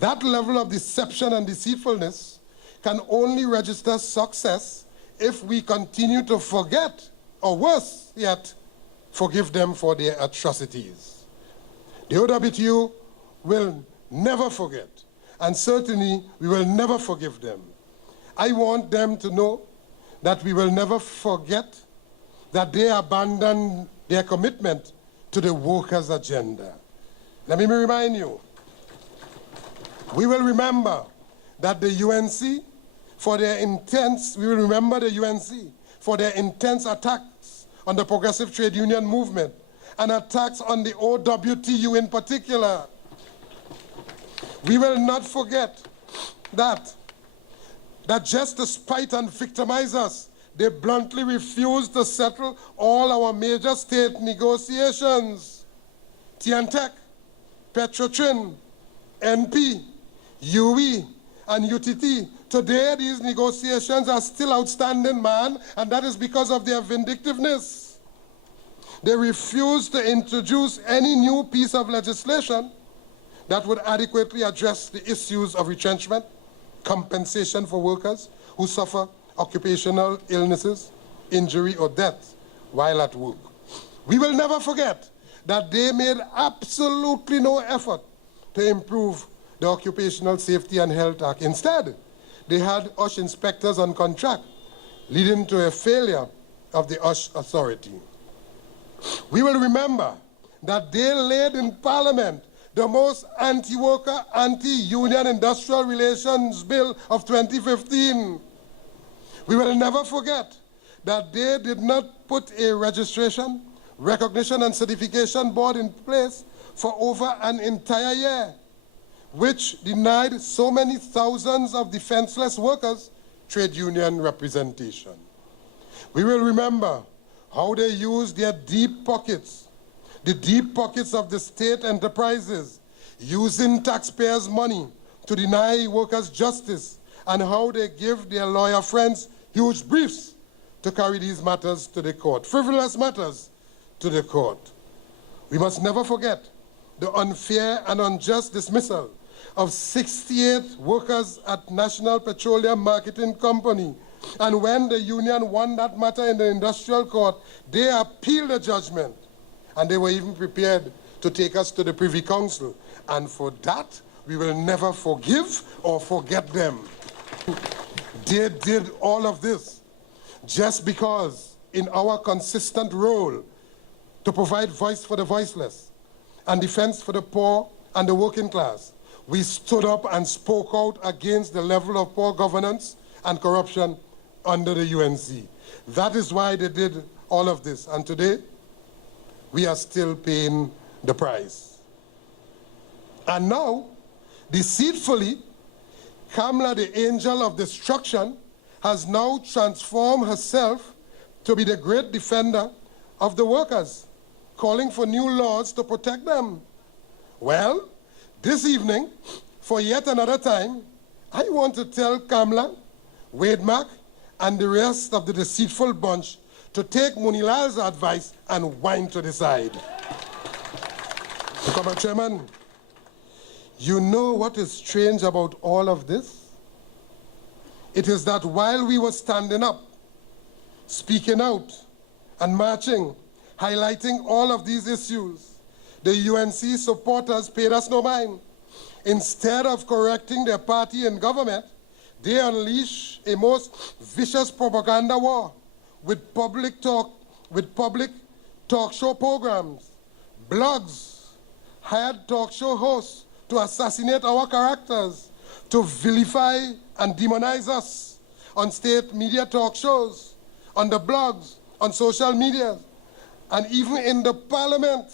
That level of deception and deceitfulness can only register success if we continue to forget, or worse yet, forgive them for their atrocities. The OWTU will never forget, and certainly we will never forgive them. I want them to know that we will never forget that they abandoned their commitment to the workers' agenda. Let me remind you, we will remember that the UNC, for their intense attacks on the progressive trade union movement and attacks on the OWTU in particular. We will not forget that just to spite and victimize us, they bluntly refused to settle all our major state negotiations. TNTEC, Petrotrin, NP, UE, and UTT. Today, these negotiations are still outstanding, man, and that is because of their vindictiveness. They refuse to introduce any new piece of legislation that would adequately address the issues of retrenchment, compensation for workers who suffer occupational illnesses, injury, or death while at work. We will never forget that they made absolutely no effort to improve the Occupational Safety and Health Act. Instead, they had OSH inspectors on contract, leading to a failure of the OSH authority. We will remember that they laid in Parliament the most anti-worker, anti-union industrial relations bill of 2015. We will never forget that they did not put a registration, recognition, and certification board in place for over an entire year, which denied so many thousands of defenseless workers trade union representation. We will remember how they used their deep pockets, the deep pockets of the state enterprises, using taxpayers' money to deny workers justice, and how they give their lawyer friends huge briefs to carry these matters to the court, frivolous matters to the court. We must never forget the unfair and unjust dismissal of 68 workers at National Petroleum Marketing Company. And when the union won that matter in the industrial court, they appealed the judgment. And they were even prepared to take us to the Privy Council. And for that, we will never forgive or forget them. They did all of this just because in our consistent role to provide voice for the voiceless and defense for the poor and the working class, we stood up and spoke out against the level of poor governance and corruption under the UNC. That is why they did all of this. And today, we are still paying the price. And now, deceitfully, Kamala, the angel of destruction, has now transformed herself to be the great defender of the workers, calling for new laws to protect them. Well, this evening, for yet another time, I want to tell Kamala, Wade Mack, and the rest of the deceitful bunch to take Munilal's advice and whine to the side. Mr. Chairman, you know what is strange about all of this? It is that while we were standing up, speaking out, and marching, highlighting all of these issues, the UNC supporters paid us no mind. Instead of correcting their party in government, they unleash a most vicious propaganda war with public talk show programs, blogs, hired talk show hosts to assassinate our characters, to vilify and demonize us on state media talk shows, on the blogs, on social media, and even in the parliament.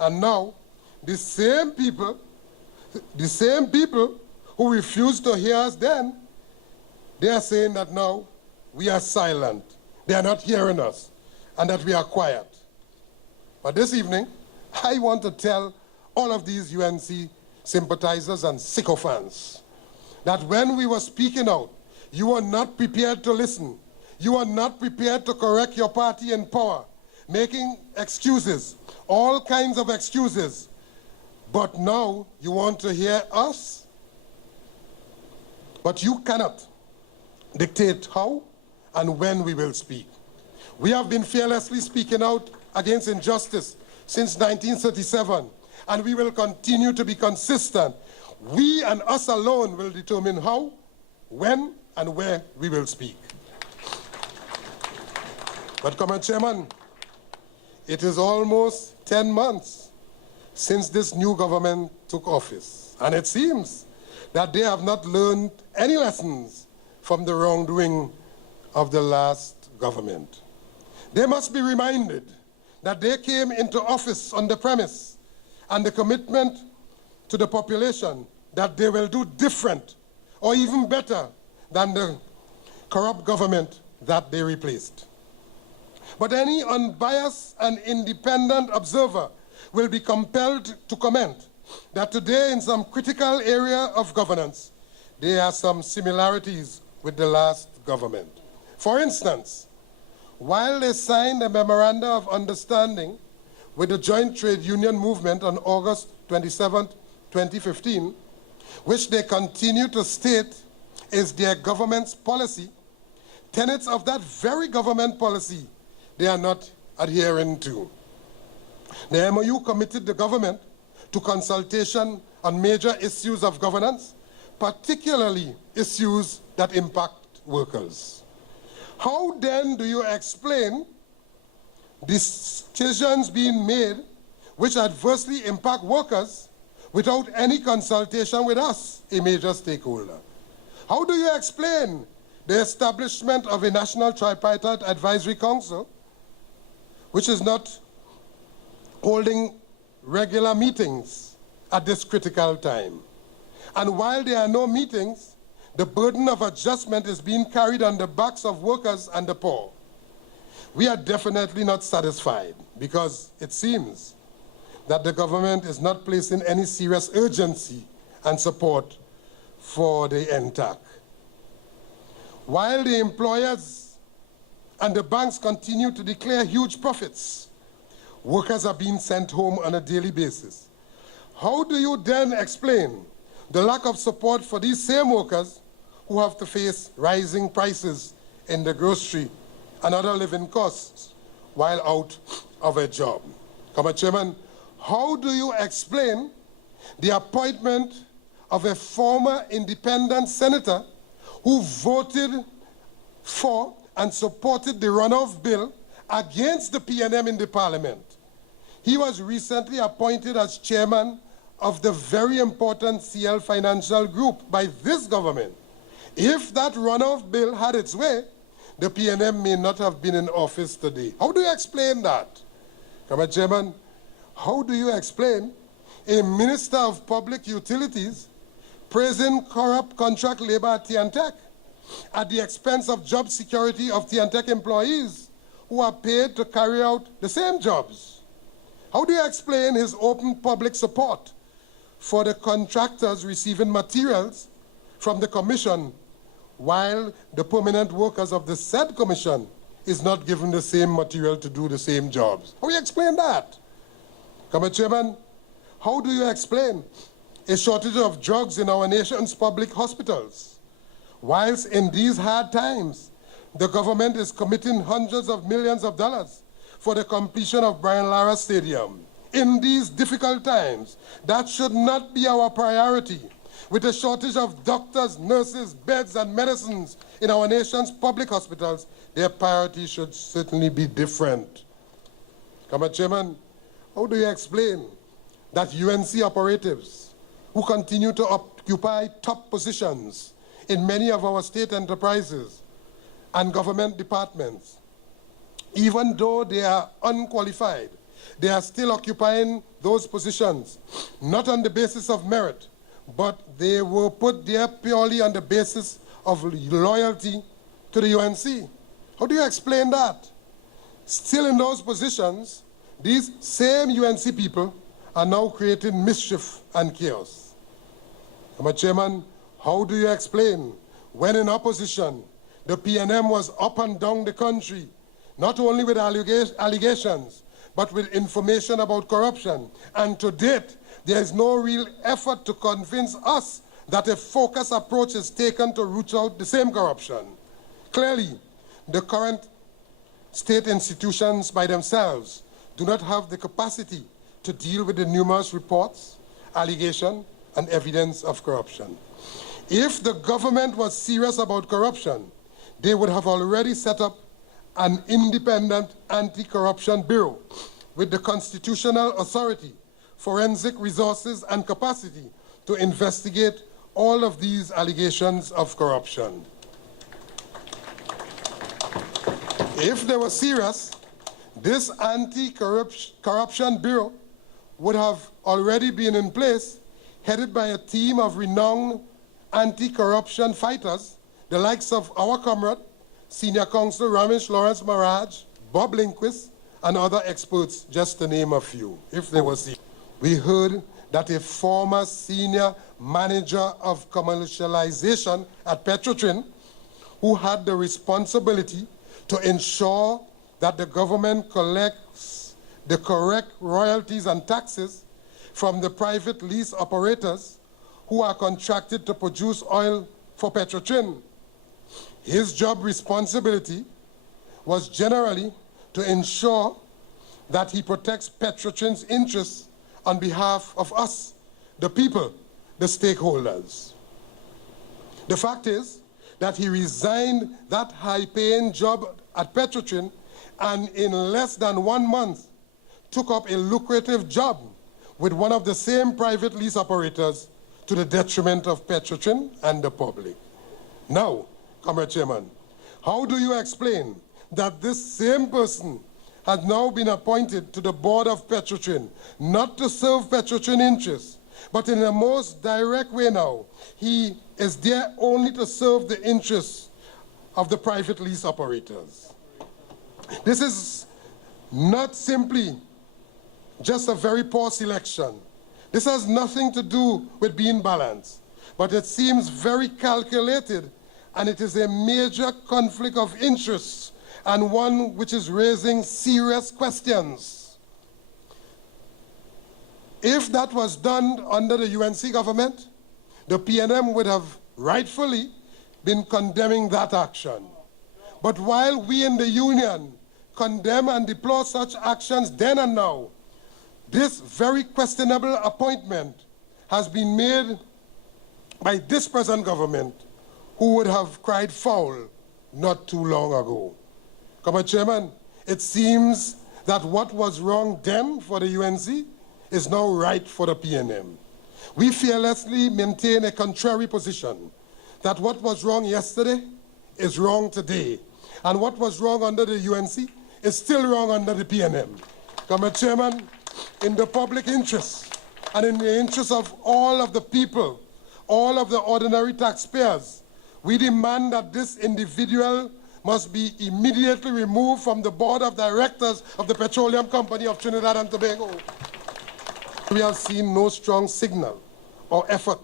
And now, the same people who refused to hear us then, they are saying that now we are silent. They are not hearing us, and that we are quiet. But this evening, I want to tell all of these UNC sympathizers and sycophants that when we were speaking out, you were not prepared to listen. You were not prepared to correct your party in power, making excuses, all kinds of excuses. But now you want to hear us? But you cannot dictate how and when we will speak. We have been fearlessly speaking out against injustice since 1937, and we will continue to be consistent. We and us alone will determine how, when, and where we will speak. But, Comrade Chairman, it is almost 10 months since this new government took office, and it seems that they have not learned any lessons from the wrongdoing of the last government. They must be reminded that they came into office on the premise and the commitment to the population that they will do different or even better than the corrupt government that they replaced. But any unbiased and independent observer will be compelled to comment that today in some critical area of governance, there are some similarities with the last government. For instance, while they signed a memoranda of understanding with the Joint Trade Union Movement on August 27, 2015, which they continue to state is their government's policy, tenets of that very government policy they are not adhering to. The MOU committed the government to consultation on major issues of governance, particularly issues that impact workers. How then do you explain decisions being made which adversely impact workers without any consultation with us, a major stakeholder? How do you explain the establishment of a National Tripartite Advisory Council, which is not holding regular meetings at this critical time? And while there are no meetings, the burden of adjustment is being carried on the backs of workers and the poor. We are definitely not satisfied because it seems that the government is not placing any serious urgency and support for the NTAC. While the employers and the banks continue to declare huge profits, workers are being sent home on a daily basis. How do you then explain the lack of support for these same workers who have to face rising prices in the grocery and other living costs while out of a job? Comrade Chairman, how do you explain the appointment of a former independent senator who voted for and supported the runoff bill against the PNM in the parliament? He was recently appointed as chairman of the very important CL Financial Group by this government. If that runoff bill had its way, the PNM may not have been in office today. How do you explain that? Comrade Chairman, how do you explain a Minister of Public Utilities praising corrupt contract labor at TNTech at the expense of job security of TNTech employees who are paid to carry out the same jobs. How do you explain his open public support for the contractors receiving materials from the commission while the permanent workers of the said commission is not given the same material to do the same jobs? How do you explain that? Committee Chairman, how do you explain a shortage of drugs in our nation's public hospitals, whilst in these hard times, the government is committing hundreds of millions of dollars for the completion of Brian Lara Stadium? In these difficult times, that should not be our priority. With a shortage of doctors, nurses, beds, and medicines in our nation's public hospitals, their priority should certainly be different. Committee Chairman, how do you explain that UNC operatives who continue to occupy top positions in many of our state enterprises and government departments, even though they are unqualified, they are still occupying those positions, not on the basis of merit, but they were put there purely on the basis of loyalty to the UNC? How do you explain that? Still in those positions, these same UNC people are now creating mischief and chaos. Mr. Chairman, how do you explain when in opposition, the PNM was up and down the country, not only with allegations, but with information about corruption, and to date, there is no real effort to convince us that a focused approach is taken to root out the same corruption? Clearly, the current state institutions by themselves do not have the capacity to deal with the numerous reports, allegations, and evidence of corruption. If the government was serious about corruption, they would have already set up an independent anti-corruption bureau with the constitutional authority, forensic resources, and capacity to investigate all of these allegations of corruption. If they were serious, this anti-corruption bureau would have already been in place, headed by a team of renowned anti-corruption fighters, the likes of our comrade, Senior Counsel Ramesh Lawrence Maharaj, Bob Lindquist, and other experts, just to name a few, if they were serious. We heard that a former senior manager of commercialization at Petrotrin, who had the responsibility to ensure that the government collects the correct royalties and taxes from the private lease operators who are contracted to produce oil for Petrotrin. His job responsibility was generally to ensure that he protects Petrotrin's interests on behalf of us, the people, the stakeholders. The fact is that he resigned that high-paying job at Petrotrin and in less than 1 month took up a lucrative job with one of the same private lease operators to the detriment of Petrotrin and the public. Now, Comrade Chairman, how do you explain that this same person has now been appointed to the board of Petrotrin, not to serve Petrotrin interests, but in the most direct way now, he is there only to serve the interests of the private lease operators? This is not simply just a very poor selection. This has nothing to do with being balanced, but it seems very calculated, and it is a major conflict of interests and one which is raising serious questions. If that was done under the UNC government, the PNM would have rightfully been condemning that action. But while we in the union condemn and deplore such actions then and now, this very questionable appointment has been made by this present government, who would have cried foul not too long ago. Comrade Chairman, it seems that what was wrong then for the UNC is now right for the PNM. We fearlessly maintain a contrary position, that what was wrong yesterday is wrong today, and what was wrong under the UNC is still wrong under the PNM. Comrade Chairman, in the public interest and in the interest of all of the people, all of the ordinary taxpayers, we demand that this individual must be immediately removed from the board of directors of the Petroleum Company of Trinidad and Tobago. We have seen no strong signal or effort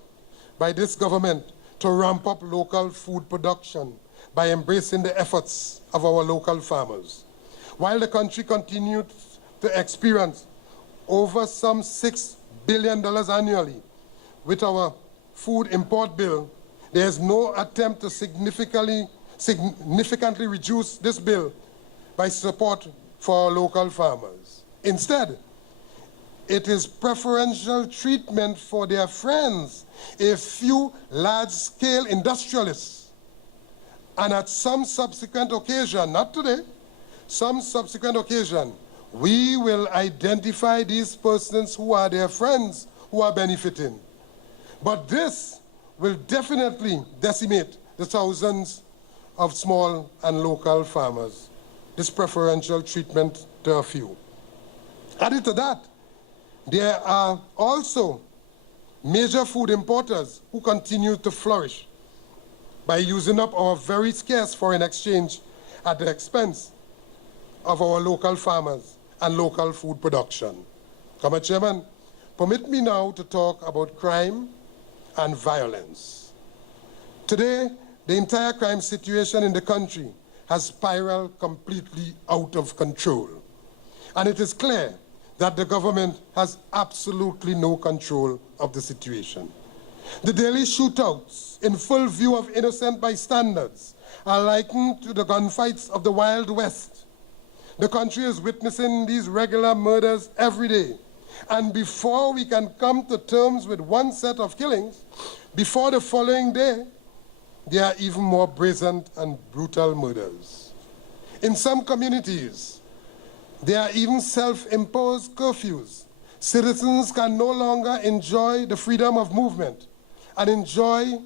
by this government to ramp up local food production by embracing the efforts of our local farmers. While the country continues to experience over some $6 billion annually with our food import bill, there is no attempt to significantly reduce this bill by support for our local farmers. Instead, it is preferential treatment for their friends, a few large-scale industrialists. And at some subsequent occasion, not today, some subsequent occasion, we will identify these persons who are their friends who are benefiting. But this will definitely decimate the thousands of small and local farmers, this preferential treatment to a few. Added to that, there are also major food importers who continue to flourish by using up our very scarce foreign exchange at the expense of our local farmers and local food production. Comrade Chairman, permit me now to talk about crime and violence. Today, the entire crime situation in the country has spiraled completely out of control. And it is clear that the government has absolutely no control of the situation. The daily shootouts in full view of innocent bystanders are likened to the gunfights of the Wild West. The country is witnessing these regular murders every day. And before we can come to terms with one set of killings, before the following day, there are even more brazen and brutal murders. In some communities, there are even self-imposed curfews. Citizens can no longer enjoy the freedom of movement and enjoy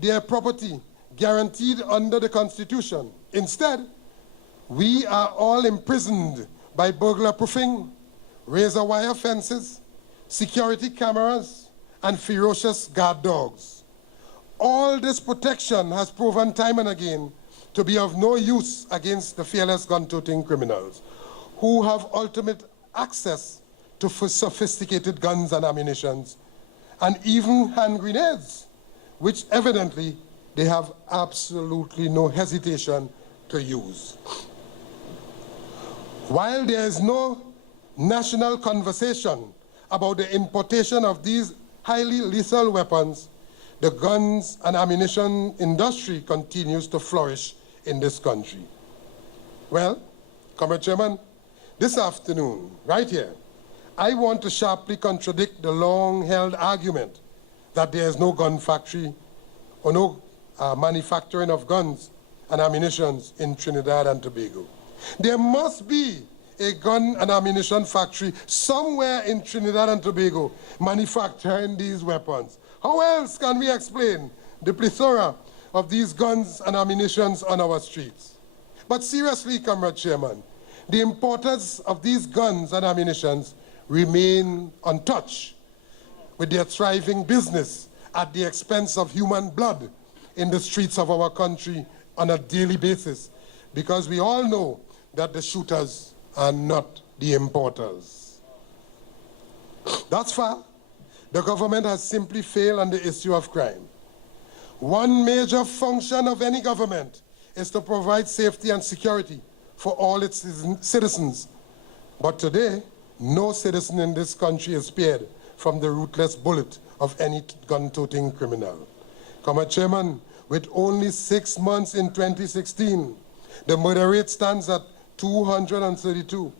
their property guaranteed under the Constitution. Instead, we are all imprisoned by burglar-proofing, razor wire fences, security cameras, and ferocious guard dogs. All this protection has proven time and again to be of no use against the fearless gun-toting criminals who have ultimate access to sophisticated guns and ammunition, and even hand grenades, which evidently they have absolutely no hesitation to use. While there is no national conversation about the importation of these highly lethal weapons, the guns and ammunition industry continues to flourish in this country. Well, Comrade Chairman, this afternoon, right here, I want to sharply contradict the long-held argument that there is no gun factory or no manufacturing of guns and ammunition in Trinidad and Tobago. There must be a gun and ammunition factory somewhere in Trinidad and Tobago manufacturing these weapons. How else can we explain the plethora of these guns and ammunition on our streets? But seriously, Comrade Chairman, the importers of these guns and ammunition remain untouched with their thriving business at the expense of human blood in the streets of our country on a daily basis, because we all know that the shooters are not the importers. Thus far, the government has simply failed on the issue of crime. One major function of any government is to provide safety and security for all its citizens. But today, no citizen in this country is spared from the ruthless bullet of any gun-toting criminal. Comrade Chairman, with only 6 months in 2016, the murder rate stands at 232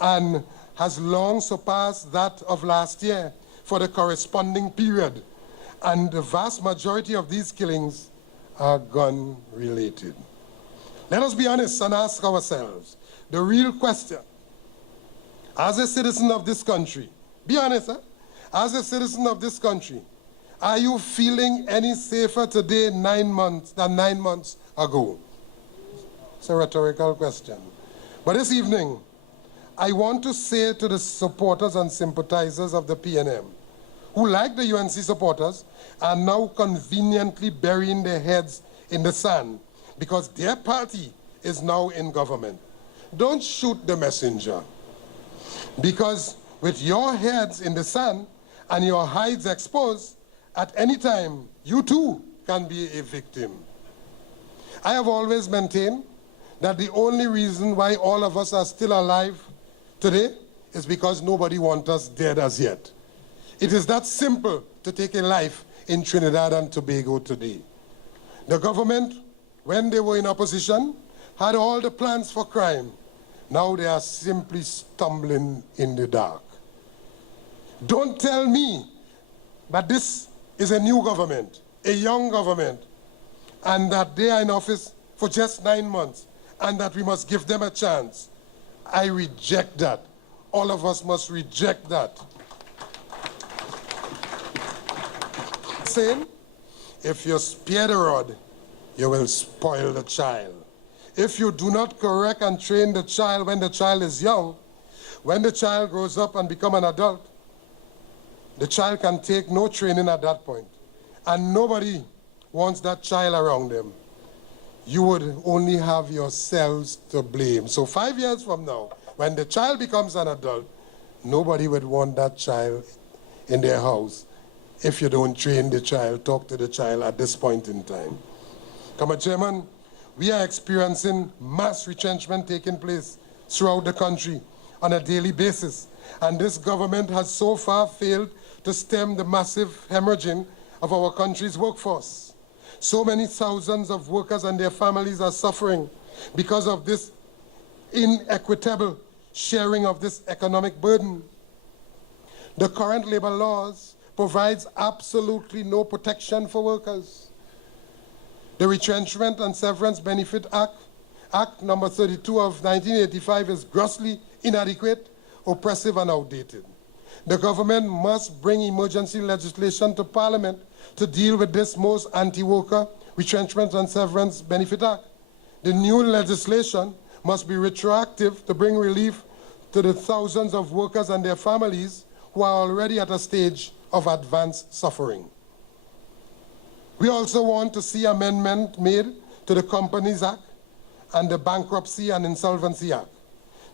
and has long surpassed that of last year for the corresponding period. And the vast majority of these killings are gun-related. Let us be honest and ask ourselves the real question. As a citizen of this country, be honest, as a citizen of this country, are you feeling any safer today than 9 months ago? It's a rhetorical question. But this evening, I want to say to the supporters and sympathizers of the PNM who, like the UNC supporters, are now conveniently burying their heads in the sand because their party is now in government. Don't shoot the messenger, because with your heads in the sand and your hides exposed, at any time, you too can be a victim. I have always maintained that the only reason why all of us are still alive today is because nobody wants us dead as yet. It is that simple to take a life in Trinidad and Tobago today. The government, when they were in opposition, had all the plans for crime. Now they are simply stumbling in the dark. Don't tell me that this is a new government, a young government, and that they are in office for just 9 months, and that we must give them a chance. I reject that. All of us must reject that. Saying, if you spare the rod, you will spoil the child. If you do not correct and train the child when the child is young, when the child grows up and becomes an adult, the child can take no training at that point. And nobody wants that child around them. You would only have yourselves to blame. So 5 years from now, when the child becomes an adult, nobody would want that child in their house if you don't train the child, talk to the child at this point in time. Comrade Chairman, we are experiencing mass retrenchment taking place throughout the country on a daily basis. And this government has so far failed to stem the massive hemorrhaging of our country's workforce. So many thousands of workers and their families are suffering because of this inequitable sharing of this economic burden. The current labor laws provides absolutely no protection for workers. The Retrenchment and Severance Benefit Act number 32 of 1985 is grossly inadequate, oppressive, and outdated. The government must bring emergency legislation to Parliament to deal with this most anti-worker Retrenchment and Severance Benefit Act. The new legislation must be retroactive to bring relief to the thousands of workers and their families who are already at a stage of advanced suffering. We also want to see amendment made to the Companies Act and the Bankruptcy and Insolvency Act.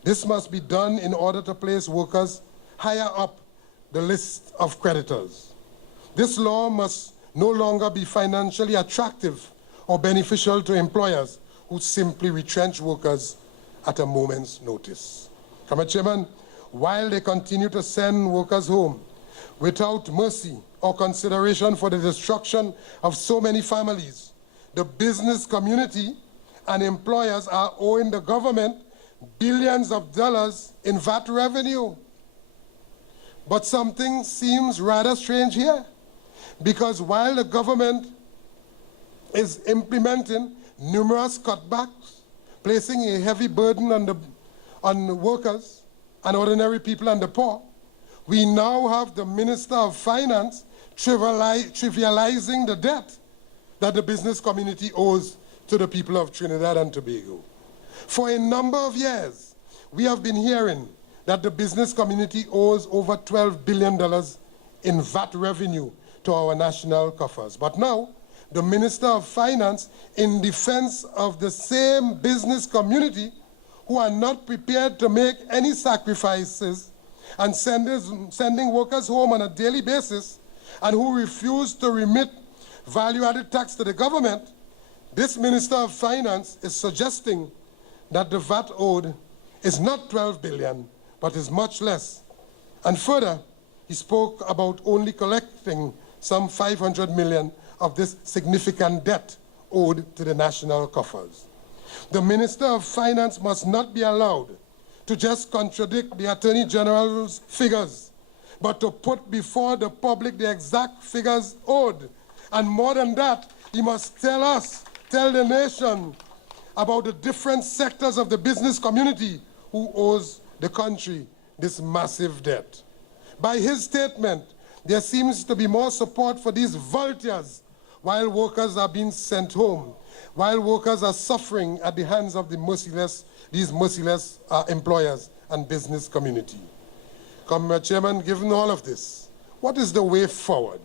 This must be done in order to place workers higher up the list of creditors. This law must no longer be financially attractive or beneficial to employers who simply retrench workers at a moment's notice. Comrade Chairman, while they continue to send workers home without mercy or consideration for the destruction of so many families, the business community and employers are owing the government billions of dollars in VAT revenue. But something seems rather strange here, because while the government is implementing numerous cutbacks, placing a heavy burden on workers and ordinary people and the poor, we now have the Minister of Finance trivializing the debt that the business community owes to the people of Trinidad and Tobago. For a number of years, we have been hearing that the business community owes over $12 billion in VAT revenue to our national coffers. But now, the Minister of Finance, in defense of the same business community who are not prepared to make any sacrifices and sending workers home on a daily basis, and who refuse to remit value-added tax to the government, this Minister of Finance is suggesting that the VAT owed is not $12 billion, but is much less. And further, he spoke about only collecting some $500 million of this significant debt owed to the national coffers. The Minister of Finance must not be allowed to just contradict the Attorney General's figures, but to put before the public the exact figures owed. And more than that, he must tell the nation about the different sectors of the business community who owes the country this massive debt. By his statement, there seems to be more support for these vultures while workers are being sent home, while workers are suffering at the hands of these merciless employers and business community. Comrade Chairman, given all of this, what is the way forward?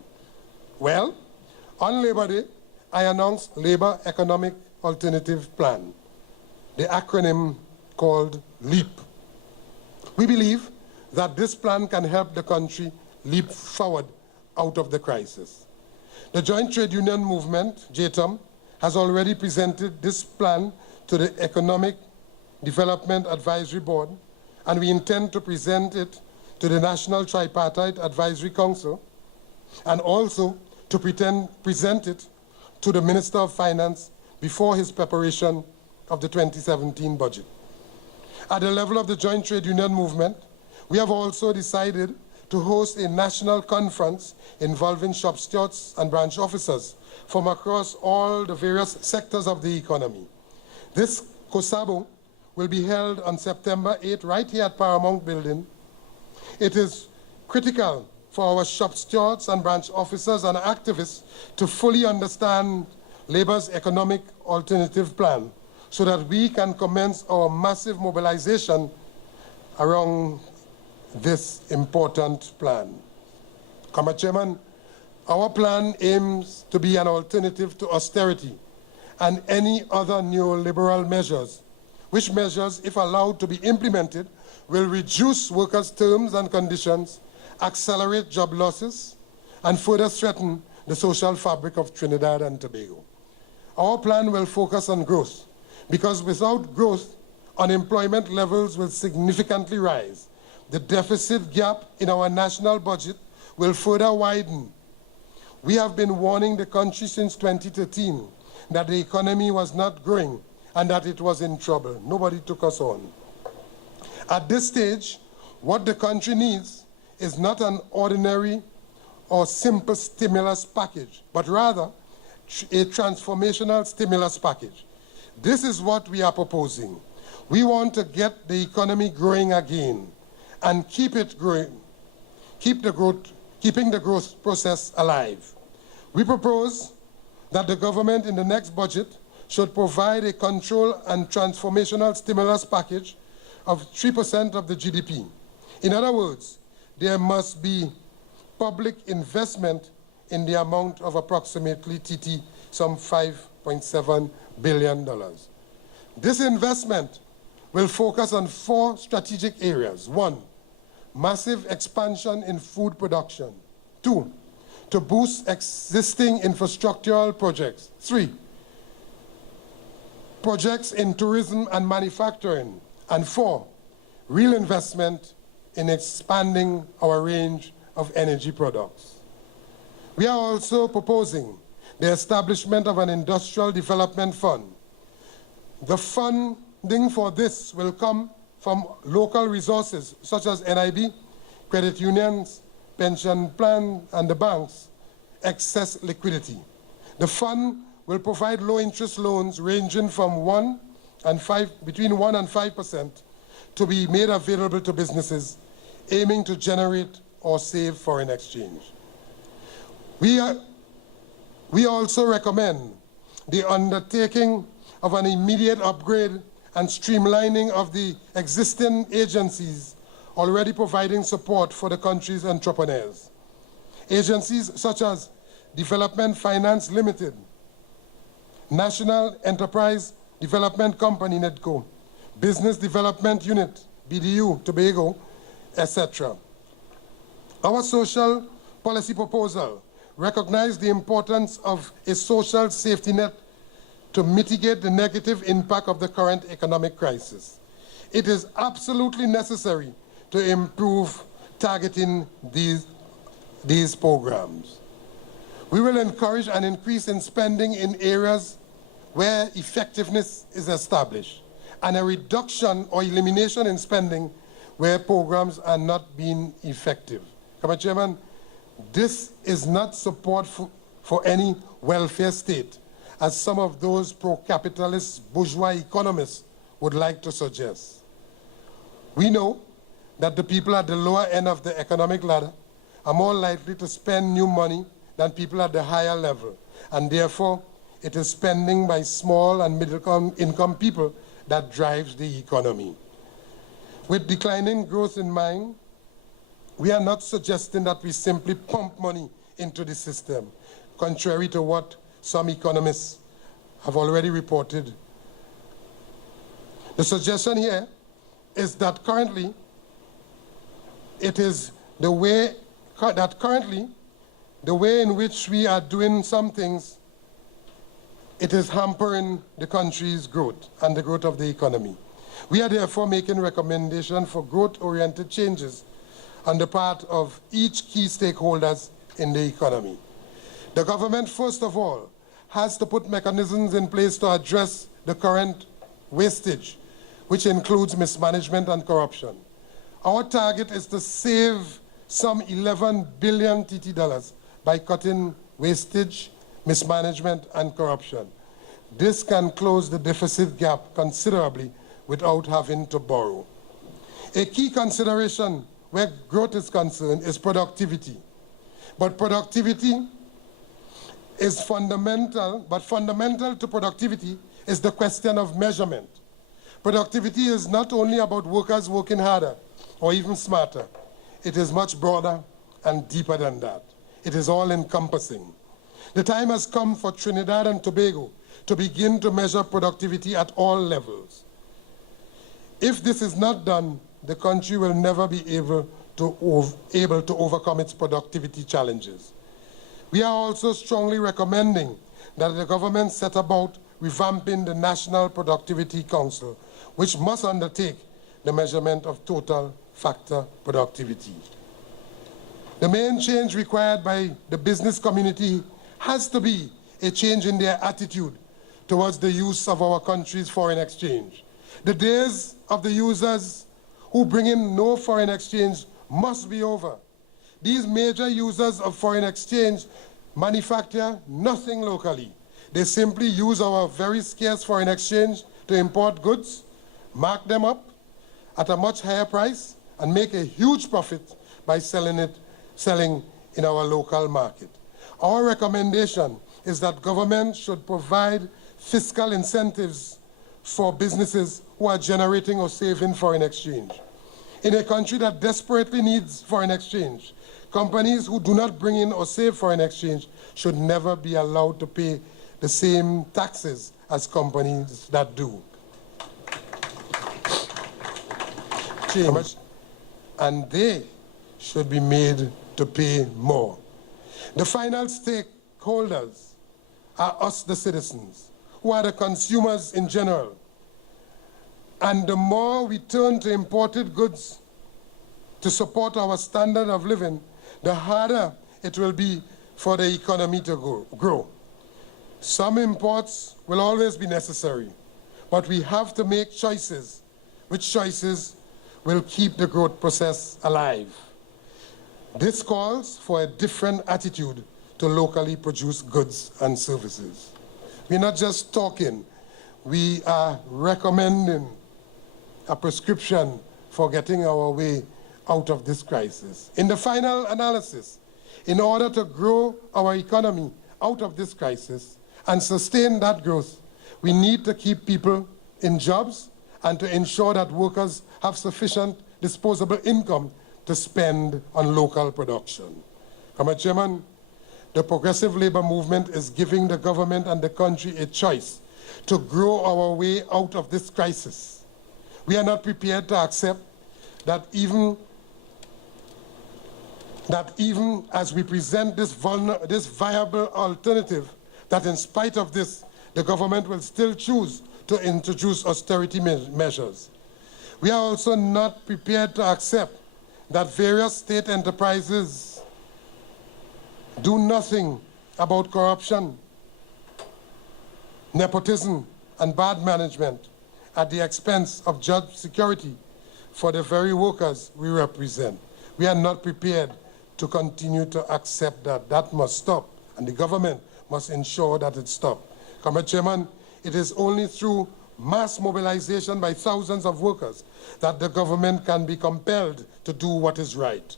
Well, on Labor Day, I announced Labor Economic Alternative Plan, the acronym called LEAP. We believe that this plan can help the country leap forward out of the crisis. The Joint Trade Union Movement, JTUM, has already presented this plan to the Economic Development Advisory Board, and we intend to present it to the National Tripartite Advisory Council, and also to present it to the Minister of Finance before his preparation of the 2017 budget. At the level of the Joint Trade Union Movement, we have also decided to host a national conference involving shop stewards and branch officers from across all the various sectors of the economy. This COSABO will be held on September 8 right here at Paramount Building. It is critical for our shop stewards and branch officers and activists to fully understand Labour's economic alternative plan so that we can commence our massive mobilization around this important plan. Comrade Chairman, our plan aims to be an alternative to austerity and any other neoliberal measures, which measures, if allowed to be implemented, will reduce workers' terms and conditions, accelerate job losses, and further threaten the social fabric of Trinidad and Tobago. Our plan will focus on growth, because without growth, unemployment levels will significantly rise. The deficit gap in our national budget will further widen. We have been warning the country since 2013 that the economy was not growing and that it was in trouble. Nobody took us on. At this stage, what the country needs is not an ordinary or simple stimulus package, but rather a transformational stimulus package. This is what we are proposing. We want to get the economy growing again and keep it growing, keeping the growth process alive. We propose that the government in the next budget should provide a control and transformational stimulus package of 3% of the GDP. In other words, there must be public investment in the amount of approximately some $5.7 billion. This investment will focus on 4 strategic areas. 1, massive expansion in food production. 2, to boost existing infrastructural projects. 3, projects in tourism and manufacturing. And 4, real investment in expanding our range of energy products. We are also proposing the establishment of an industrial development fund. The funding for this will come from local resources such as NIB, credit unions, pension plans, and the banks' excess liquidity. The fund will provide low-interest loans ranging from between 1 and 5% to be made available to businesses aiming to generate or save foreign exchange. We also recommend the undertaking of an immediate upgrade and streamlining of the existing agencies already providing support for the country's entrepreneurs. Agencies such as Development Finance Limited, National Enterprise Development Company, NEDCO, Business Development Unit, BDU, Tobago, etc. Our social policy proposal recognizes the importance of a social safety net to mitigate the negative impact of the current economic crisis. It is absolutely necessary to improve targeting these programs. We will encourage an increase in spending in areas where effectiveness is established, and a reduction or elimination in spending where programs are not being effective. Mr. Chairman, this is not support for any welfare state, as some of those pro-capitalist bourgeois economists would like to suggest. We know that the people at the lower end of the economic ladder are more likely to spend new money than people at the higher level, and therefore it is spending by small and middle income people that drives the economy. With declining growth in mind, We are not suggesting that we simply pump money into the system, contrary to what some economists have already reported. The suggestion here is that currently, it is the way in which we are doing some things, it is hampering the country's growth and the growth of the economy. We are therefore making recommendations for growth-oriented changes on the part of each key stakeholders in the economy. The government, first of all, has to put mechanisms in place to address the current wastage, which includes mismanagement and corruption. Our target is to save some 11 billion TT dollars by cutting wastage, mismanagement, and corruption. This can close the deficit gap considerably without having to borrow. A key consideration where growth is concerned is productivity. But productivity is fundamental, but fundamental to productivity is the question of measurement. Productivity is not only about workers working harder or even smarter. It is much broader and deeper than that. It is all-encompassing. The time has come for Trinidad and Tobago to begin to measure productivity at all levels. If this is not done, the country will never be able to overcome its productivity challenges. We are also strongly recommending that the government set about revamping the National Productivity Council, which must undertake the measurement of total factor productivity. The main change required by the business community has to be a change in their attitude towards the use of our country's foreign exchange. The days of the users who bring in no foreign exchange must be over. These major users of foreign exchange manufacture nothing locally. They simply use our very scarce foreign exchange to import goods, mark them up at a much higher price, and make a huge profit by selling in our local market. Our recommendation is that government should provide fiscal incentives for businesses who are generating or saving foreign exchange. In a country that desperately needs foreign exchange, companies who do not bring in or save foreign exchange should never be allowed to pay the same taxes as companies that do. And they should be made to pay more. The final stakeholders are us, the citizens, who are the consumers in general. And the more we turn to imported goods to support our standard of living, the harder it will be for the economy to grow. Some imports will always be necessary, but we have to make choices. Which choices will keep the growth process alive? This calls for a different attitude to locally produced goods and services. We're not just talking, we are recommending a prescription for getting our way out of this crisis. In the final analysis, in order to grow our economy out of this crisis and sustain that growth, we need to keep people in jobs and to ensure that workers have sufficient disposable income to spend on local production. Mr. Chairman, the progressive labor movement is giving the government and the country a choice to grow our way out of this crisis. We are not prepared to accept that even as we present this viable alternative, that in spite of this, the government will still choose to introduce austerity measures. We are also not prepared to accept that various state enterprises do nothing about corruption, nepotism, and bad management at the expense of job security for the very workers we represent. We are not prepared to continue to accept that. That must stop, and the government must ensure that it stops. Mr. Chairman, it is only through mass mobilization by thousands of workers that the government can be compelled to do what is right.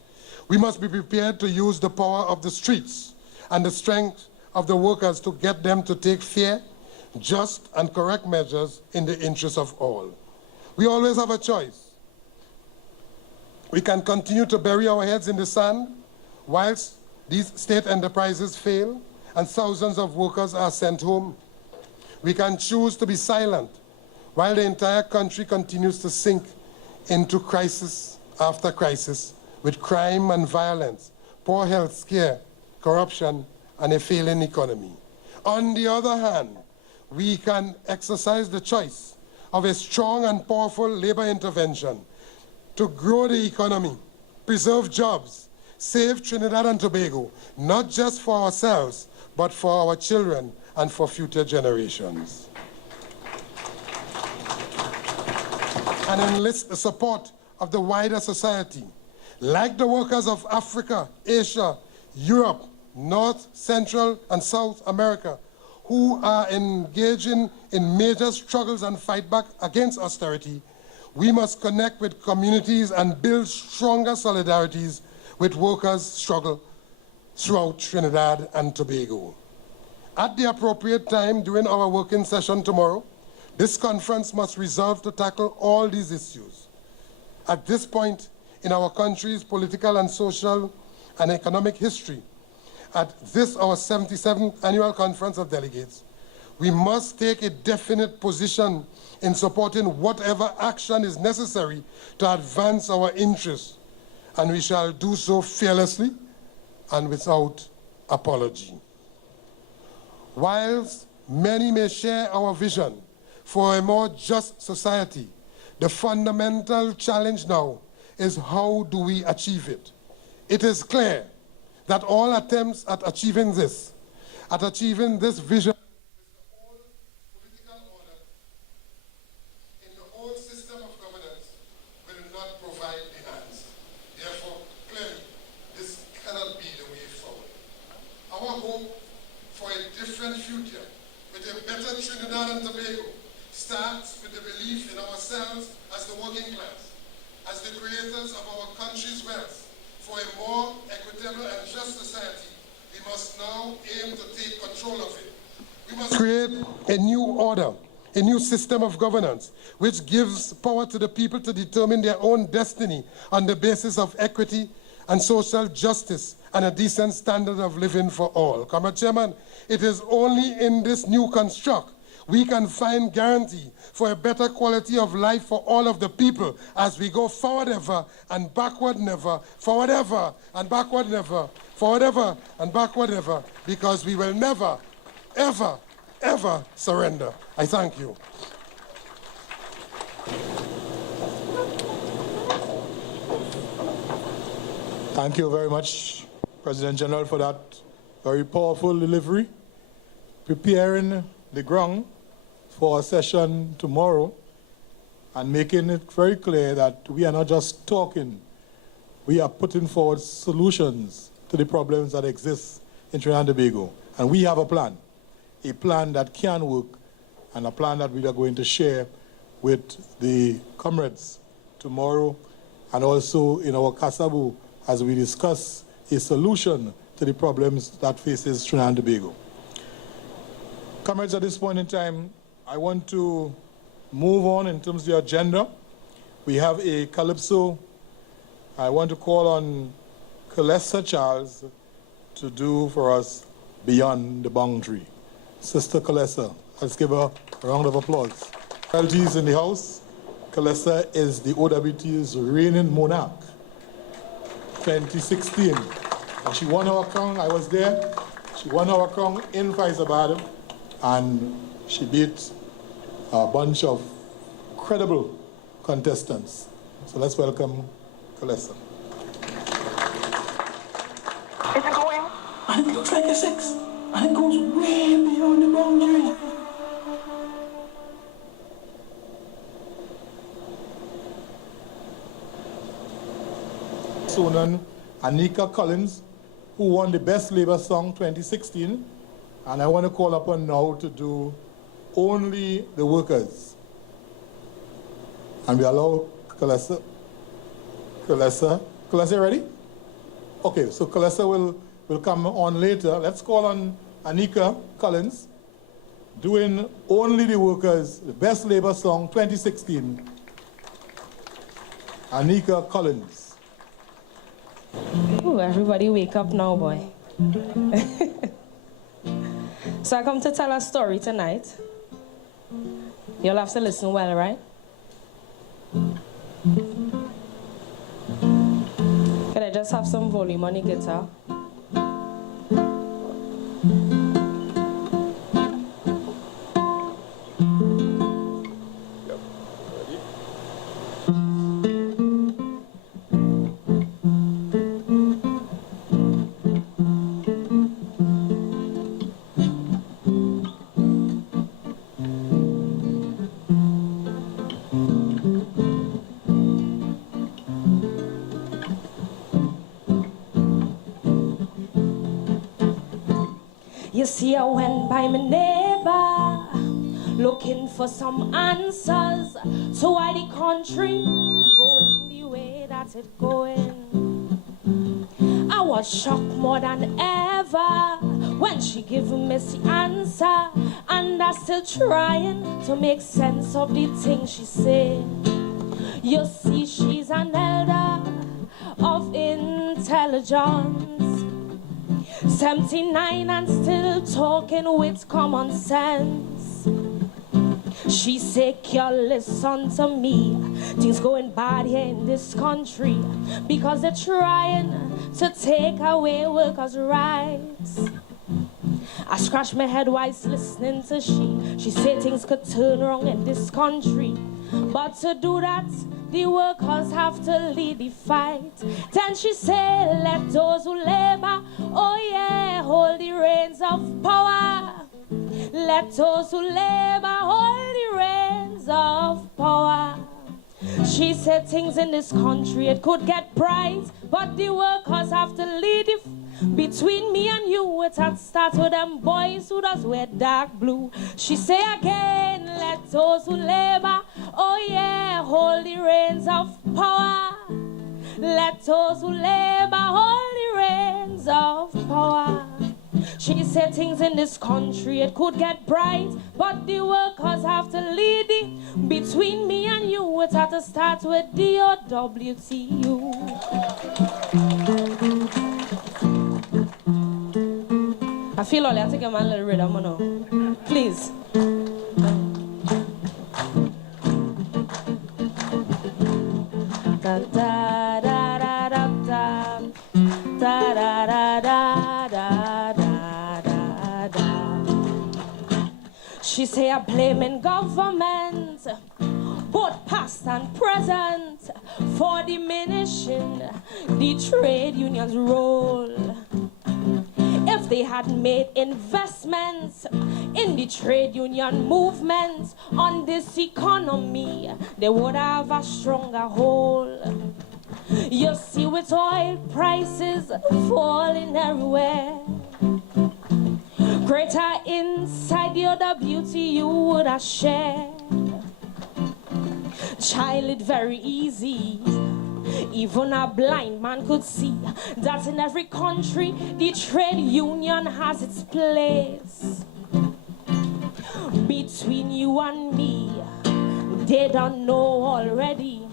We must be prepared to use the power of the streets and the strength of the workers to get them to take fair, just, and correct measures in the interest of all. We always have a choice. We can continue to bury our heads in the sand whilst these state enterprises fail and thousands of workers are sent home. We can choose to be silent while the entire country continues to sink into crisis after crisis with crime and violence, poor health care, corruption, and a failing economy. On the other hand, we can exercise the choice of a strong and powerful labor intervention to grow the economy, preserve jobs, save Trinidad and Tobago, not just for ourselves, but for our children and for future generations. And enlist the support of the wider society, like the workers of Africa, Asia, Europe, North, Central, and South America, who are engaging in major struggles and fight back against austerity. We must connect with communities and build stronger solidarities with workers' struggle throughout Trinidad and Tobago. At the appropriate time during our working session tomorrow, this conference must resolve to tackle all these issues. At this point in our country's political and social and economic history, at this, our 77th Annual Conference of Delegates, we must take a definite position in supporting whatever action is necessary to advance our interests, and we shall do so fearlessly and without apology. Whilst many may share our vision for a more just society, the fundamental challenge now is how do we achieve it? It is clear that all attempts at achieving this vision, political order in the old system of governance will not provide the answer. Therefore, clearly, this cannot be the way forward. Our hope for a different future with a better Trinidad and Tobago starts with the belief in ourselves as the working class, as the creators of our country's wealth. For a more equitable and just society, we must now aim to take control of it. We must create a new order, a new system of governance, which gives power to the people to determine their own destiny on the basis of equity and social justice and a decent standard of living for all. Comrade Chairman, it is only in this new construct we can find guarantee for a better quality of life for all of the people as we go forward ever and backward never, forward ever and backward never, forward ever and backward ever, because we will never, ever, ever surrender. I thank you. Thank you very much, President General, for that very powerful delivery, preparing the ground for a session tomorrow and making it very clear that we are not just talking, we are putting forward solutions to the problems that exist in Trinidad and Tobago. And we have a plan that can work, and a plan that we are going to share with the comrades tomorrow and also in our Kasabu as we discuss a solution to the problems that faces Trinidad and Tobago. Comrades, at this point in time, I want to move on in terms of the agenda. We have a calypso. I want to call on Calessa Charles to do for us Beyond the Boundary. Sister Calessa, let's give her a round of applause. LG's in the house. Calessa is the OWT's reigning monarch, 2016. And she won our crown, I was there. She won our crown in Faizabad, and she beat a bunch of credible contestants. So let's welcome Calessa. Is it going? And it looks like a 6. And it goes way beyond the boundary. Sonan Anika Collins, who won the Best Labour Song 2016. And I want to call upon now to do Only the Workers. And we allow Calessa. Calessa, ready? Okay, so Calessa will come on later. Let's call on Anika Collins, doing Only the Workers, the Best Labour Song 2016. Anika Collins. Ooh, everybody wake up now, boy. So I come to tell a story tonight. You'll have to listen well, right? Can I just have some volume on the guitar? You see, I went by my neighbor, looking for some answers to why the country going the way that it going. I was shocked more than ever when she gave me the answer, and I'm still trying to make sense of the things she said. You see, she's an elder of intelligence, 79 and still talking with common sense. She said, "Y'all listen to me. Things going bad here in this country because they're trying to take away workers' rights." I scratched my head while listening to she said things could turn wrong in this country, but to do that, the workers have to lead the fight. Then she said, "Let those who labor, oh yeah, hold the reins of power. Let those who labor hold the reins of power." She said things in this country, it could get bright, but the workers have to lead the between me and you, it had started with them boys who does wear dark blue. She say again, "Let those who labor, oh yeah, hold the reins of power. Let those who labor hold the reins of power." She said things in this country, it could get bright, but the workers have to lead it. Between me and you, it had to start with DOWTU. I feel all I take a man a little rhythm, you know. Please. Da da da da da da da da da da da da. She say I'm blaming government, both past and present, for diminishing the trade union's role. If they had made investments in the trade union movement on this economy, they would have a stronger hold. You see, with oil prices falling everywhere, greater inside your WT you would have shared. Child, it very easy. Even a blind man could see that in every country the trade union has its place. Between you and me, they don't know already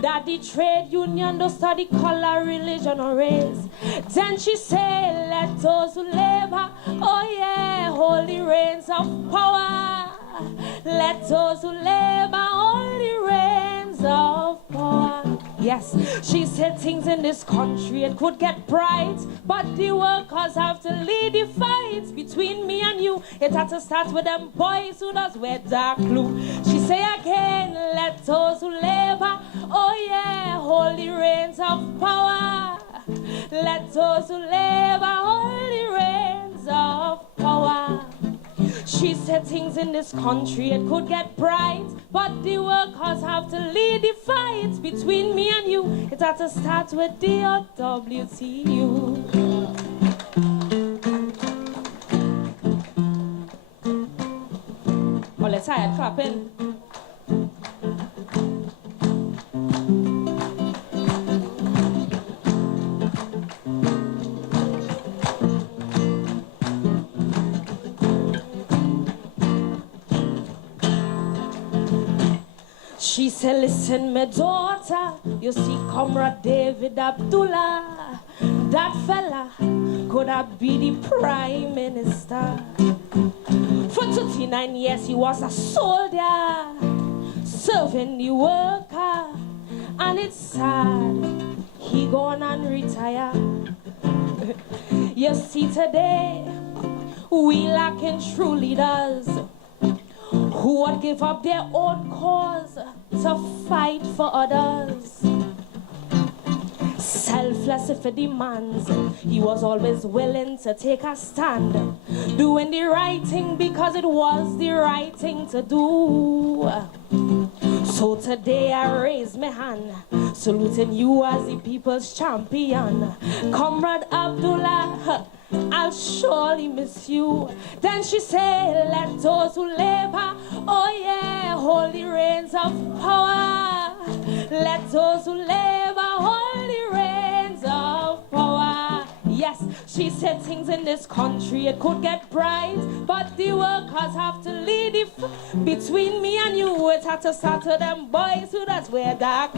that the trade union don't study color, religion or race. Then she say, "Let those who labor, oh yeah, hold the reins of power. Let those who labor hold the reins of power." Yes, she said things in this country, it could get bright, but the workers have to lead the fight. Between me and you, it had to start with them boys who does wear dark blue. She say again, "Let those who labor, oh yeah, hold the reins of power. Let those who labor hold the reins of power." She said things in this country, it could get bright, but the workers have to lead the fight. Between me and you, it had to start with DOWTU. Well, let's tired clapping. She said, listen, my daughter, you see Comrade David Abdullah, that fella could have been the Prime Minister. For 29 years he was a soldier, serving the worker, and it's sad he gone and retire. You see today, we lacking true leaders who would give up their own cause to fight for others. Selfless if it demands, he was always willing to take a stand, doing the right thing because it was the right thing to do. So today I raise my hand, saluting you as the people's champion. Comrade Abdullah, I'll surely miss you. Then she said, let those who labor, oh yeah, hold the reins of power. Let those who labor hold the reins of power. Yes, she said things in this country, it could get bright, but the workers have to lead it. Between me and you, it had to start to them boys who does wear dark.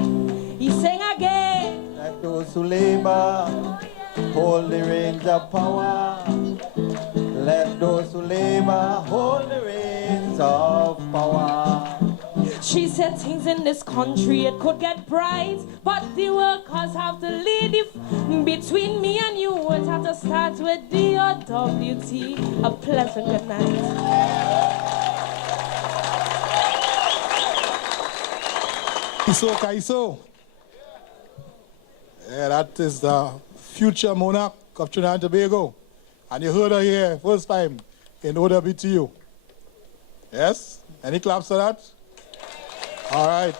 He sang again. Let those who labor hold the reins of power. Let those who labor hold the reins of power. She said things in this country, it could get bright, but the workers have to lead it. Between me and you, it had to start with DOWT. A pleasant good night. Kaiso. Yeah, that is the future monarch of Trinidad and Tobago. And you heard her here first time in OWTU. Yes? Any claps for that? All right.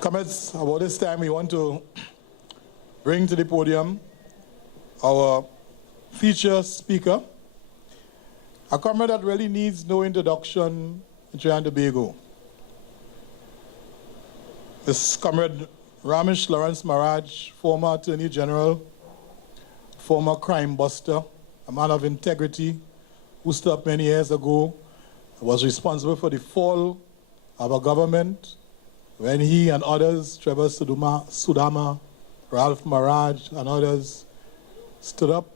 Comrades, about this time we want to bring to the podium our feature speaker, a comrade that really needs no introduction in Trinidad and Tobago. This comrade Ramesh Lawrence Maharaj, former Attorney General, former crime buster, a man of integrity, who stood up many years ago, was responsible for the fall of a government when he and others, Trevor Sudama, Ralph Maraj, and others, stood up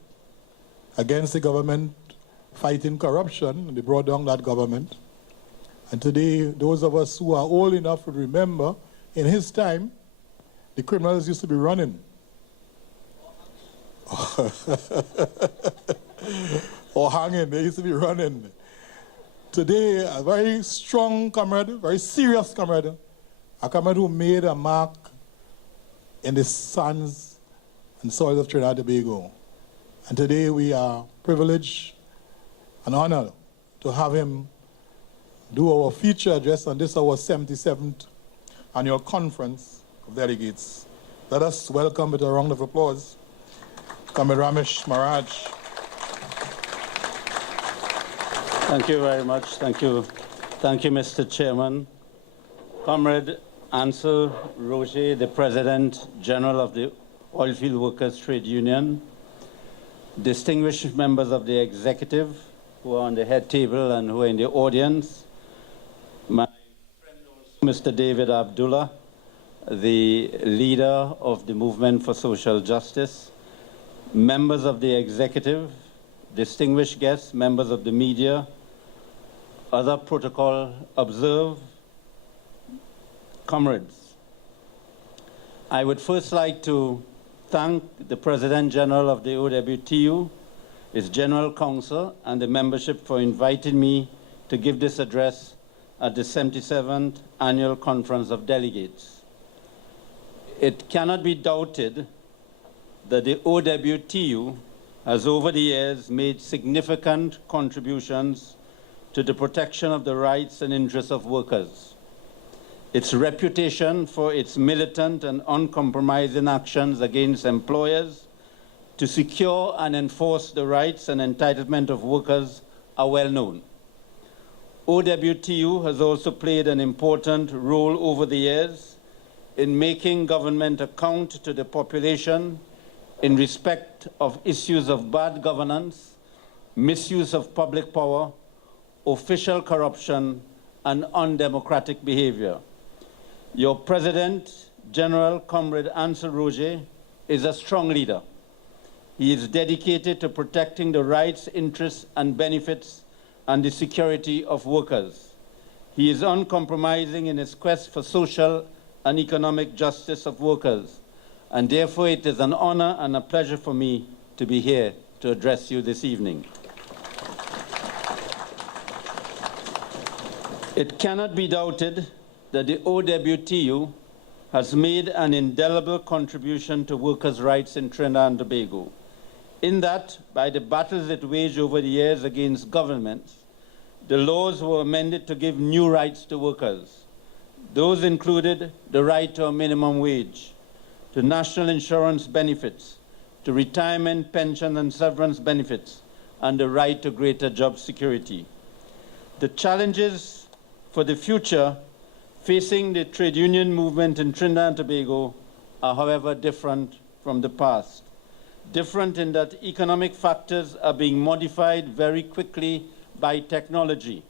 against the government, fighting corruption, and they brought down that government. And today, those of us who are old enough to remember, in his time, the criminals used to be running. Or hanging, they used to be running. Today, a very strong comrade, very serious comrade, a comrade who made a mark in the sands and soils of Trinidad and Tobago. And today we are privileged and honored to have him do our feature address on this, our 77th annual conference of delegates. Let us welcome with a round of applause Comrade Ramesh Maharaj. Thank you very much. Thank you. Thank you, Mr. Chairman. Comrade Ansel Roger, the President General of the Oilfield Workers Trade Union, distinguished members of the executive who are on the head table and who are in the audience, my friend Mr. David Abdullah, the leader of the Movement for Social Justice, members of the executive, distinguished guests, members of the media, other protocol observed, comrades. I would first like to thank the President General of the OWTU, its General Council, and the membership for inviting me to give this address at the 77th Annual Conference of Delegates. It cannot be doubted that the OWTU has over the years made significant contributions to the protection of the rights and interests of workers. Its reputation for its militant and uncompromising actions against employers to secure and enforce the rights and entitlement of workers are well known. OWTU has also played an important role over the years in making government account to the population in respect of issues of bad governance, misuse of public power, official corruption, and undemocratic behavior. Your President, General Comrade Ansel Roger, is a strong leader. He is dedicated to protecting the rights, interests, and benefits and the security of workers. He is uncompromising in his quest for social and economic justice of workers, and therefore it is an honor and a pleasure for me to be here to address you this evening. It cannot be doubted that the OWTU has made an indelible contribution to workers' rights in Trinidad and Tobago, in that, by the battles it waged over the years against governments, the laws were amended to give new rights to workers. Those included the right to a minimum wage, to national insurance benefits, to retirement, pension, and severance benefits, and the right to greater job security. The challenges for the future facing the trade union movement in Trinidad and Tobago are, however, different from the past. Different in that economic factors are being modified very quickly by technology,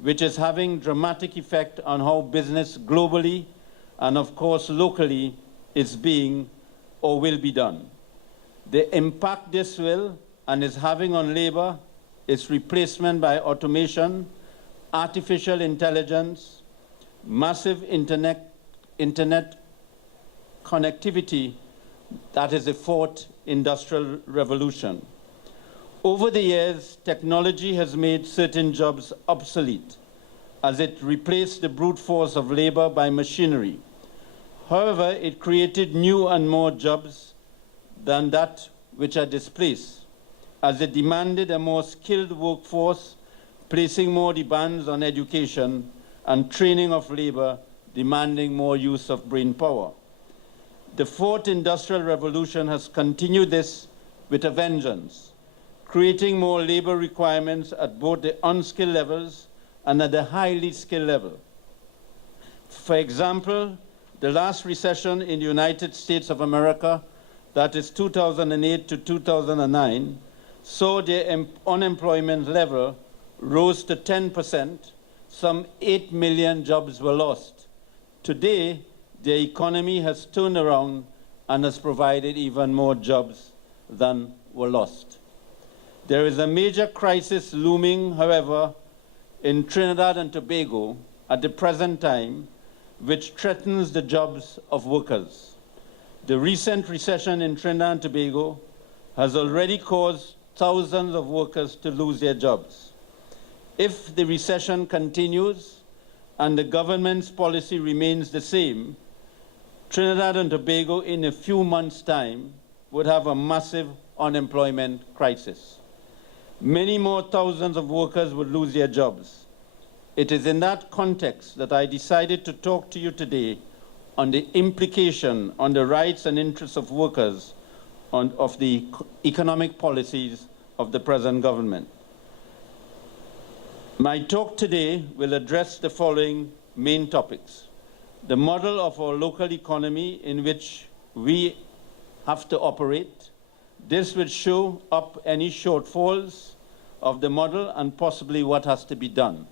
which is having dramatic effect on how business globally and, of course, locally is being or will be done. The impact this will and is having on labor is replacement by automation, artificial intelligence, massive internet connectivity. That is the fourth industrial revolution. Over the years, technology has made certain jobs obsolete as it replaced the brute force of labor by machinery. However, it created new and more jobs than that which are displaced, as it demanded a more skilled workforce, placing more demands on education and training of labor, demanding more use of brain power. The fourth industrial revolution has continued this with a vengeance, creating more labor requirements at both the unskilled levels and at the highly skilled level. For example, the last recession in the United States of America, that is 2008 to 2009, saw the unemployment level rose to 10%, some 8 million jobs were lost. Today, the economy has turned around and has provided even more jobs than were lost. There is a major crisis looming, however, in Trinidad and Tobago at the present time, which threatens the jobs of workers. The recent recession in Trinidad and Tobago has already caused thousands of workers to lose their jobs. If the recession continues and the government's policy remains the same, Trinidad and Tobago in a few months' time would have a massive unemployment crisis. Many more thousands of workers would lose their jobs. It is in that context that I decided to talk to you today on the implication on the rights and interests of workers of the economic policies of the present government. My talk today will address the following main topics: the model of our local economy in which we have to operate. This will show up any shortfalls of the model and possibly what has to be done.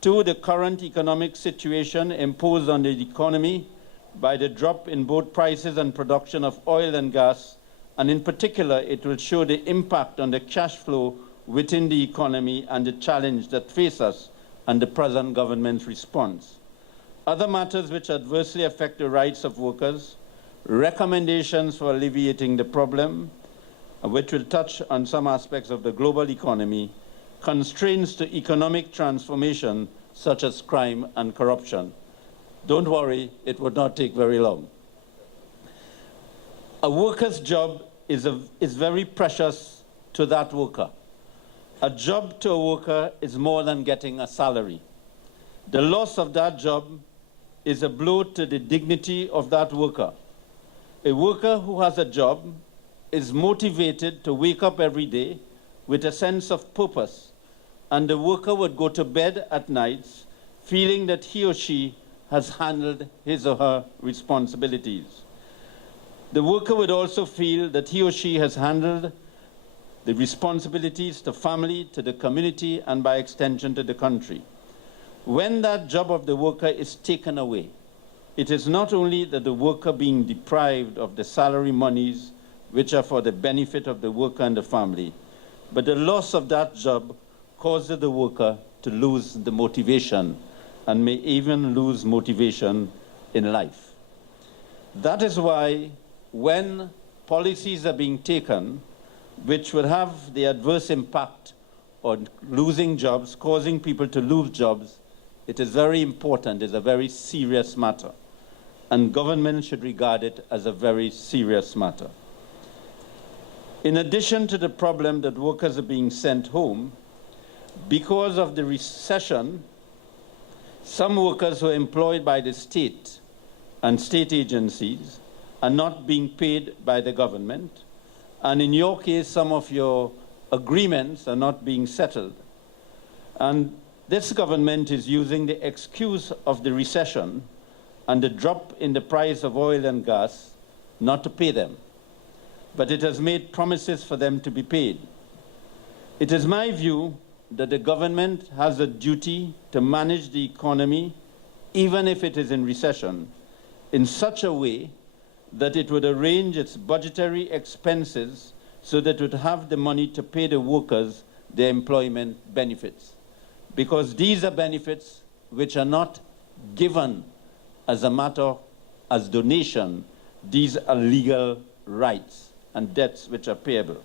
2, the current economic situation imposed on the economy by the drop in both prices and production of oil and gas, and in particular, it will show the impact on the cash flow within the economy and the challenge that face us and the present government's response. Other matters which adversely affect the rights of workers, recommendations for alleviating the problem, which will touch on some aspects of the global economy, constraints to economic transformation such as crime and corruption. Don't worry, it would not take very long. A worker's job is very precious to that worker. A job to a worker is more than getting a salary. The loss of that job is a blow to the dignity of that worker. A worker who has a job is motivated to wake up every day with a sense of purpose, and the worker would go to bed at nights feeling that he or she has handled his or her responsibilities. The worker would also feel that he or she has handled the responsibilities to family, to the community, and by extension to the country. When that job of the worker is taken away, it is not only that the worker being deprived of the salary monies which are for the benefit of the worker and the family, but the loss of that job causes the worker to lose the motivation and may even lose motivation in life. That is why when policies are being taken which would have the adverse impact on losing jobs, causing people to lose jobs, it is very important, it's a very serious matter. And government should regard it as a very serious matter. In addition to the problem that workers are being sent home, because of the recession, some workers who are employed by the state and state agencies are not being paid by the government. And in your case, some of your agreements are not being settled. And this government is using the excuse of the recession and the drop in the price of oil and gas not to pay them. But it has made promises for them to be paid. It is my view that the government has a duty to manage the economy, even if it is in recession, in such a way that it would arrange its budgetary expenses so that it would have the money to pay the workers their employment benefits. Because these are benefits which are not given as a matter, as donation. These are legal rights and debts which are payable.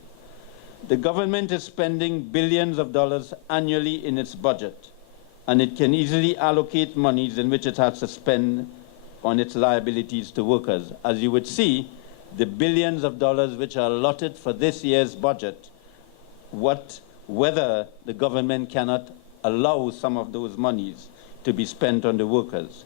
The government is spending billions of dollars annually in its budget, and it can easily allocate monies in which it has to spend on its liabilities to workers. As you would see, the billions of dollars which are allotted for this year's budget, whether the government cannot allow some of those monies to be spent on the workers.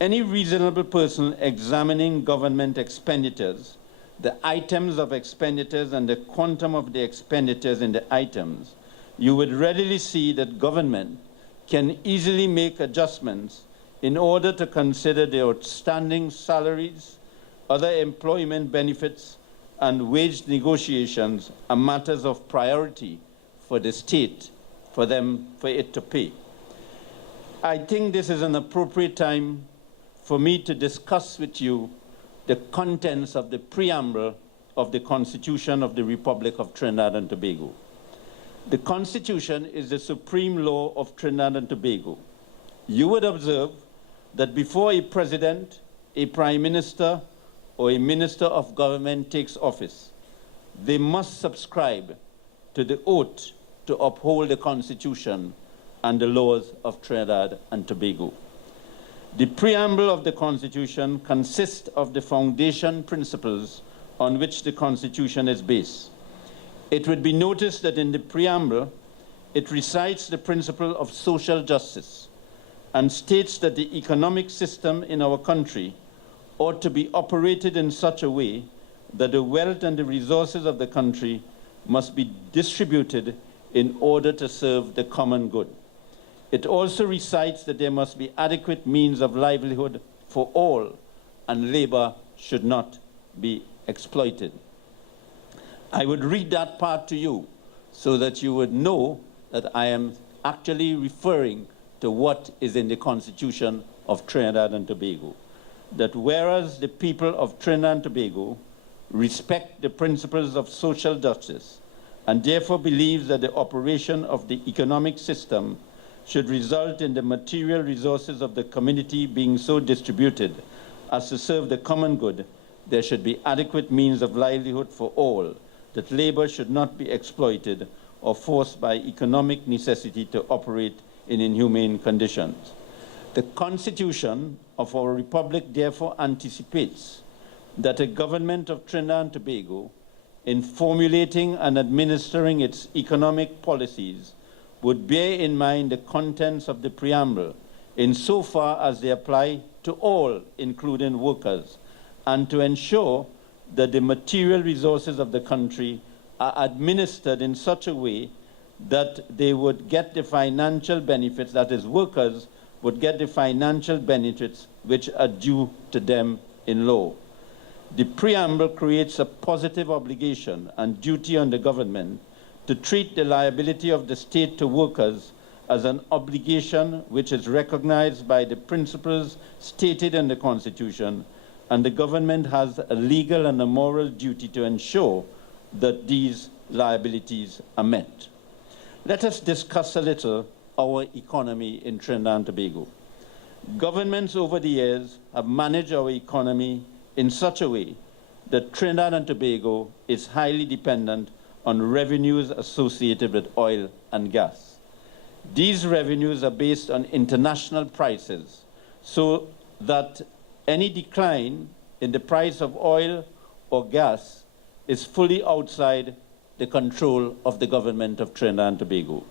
Any reasonable person examining government expenditures, the items of expenditures and the quantum of the expenditures in the items, you would readily see that government can easily make adjustments in order to consider the outstanding salaries, other employment benefits, and wage negotiations are matters of priority for the state, for it to pay. I think this is an appropriate time for me to discuss with you the contents of the preamble of the Constitution of the Republic of Trinidad and Tobago. The Constitution is the supreme law of Trinidad and Tobago. You would observe that before a president, a prime minister, or a minister of government takes office, they must subscribe to the oath to uphold the Constitution and the laws of Trinidad and Tobago. The preamble of the Constitution consists of the foundation principles on which the Constitution is based. It would be noticed that in the preamble, it recites the principle of social justice and states that the economic system in our country ought to be operated in such a way that the wealth and the resources of the country must be distributed in order to serve the common good. It also recites that there must be adequate means of livelihood for all, and labor should not be exploited. I would read that part to you so that you would know that I am actually referring to what is in the Constitution of Trinidad and Tobago. That whereas the people of Trinidad and Tobago respect the principles of social justice and therefore believes that the operation of the economic system should result in the material resources of the community being so distributed as to serve the common good, there should be adequate means of livelihood for all, that labor should not be exploited or forced by economic necessity to operate in inhumane conditions. The Constitution of our Republic therefore anticipates that a government of Trinidad and Tobago, in formulating and administering its economic policies, would bear in mind the contents of the preamble insofar as they apply to all, including workers, and to ensure that the material resources of the country are administered in such a way that they would get the financial benefits, that is, workers would get the financial benefits which are due to them in law. The preamble creates a positive obligation and duty on the government to treat the liability of the state to workers as an obligation which is recognized by the principles stated in the Constitution, and the government has a legal and a moral duty to ensure that these liabilities are met. Let us discuss a little our economy in Trinidad and Tobago. Governments over the years have managed our economy in such a way that Trinidad and Tobago is highly dependent on revenues associated with oil and gas. These revenues are based on international prices, so that any decline in the price of oil or gas is fully outside the control of the government of Trinidad and Tobago.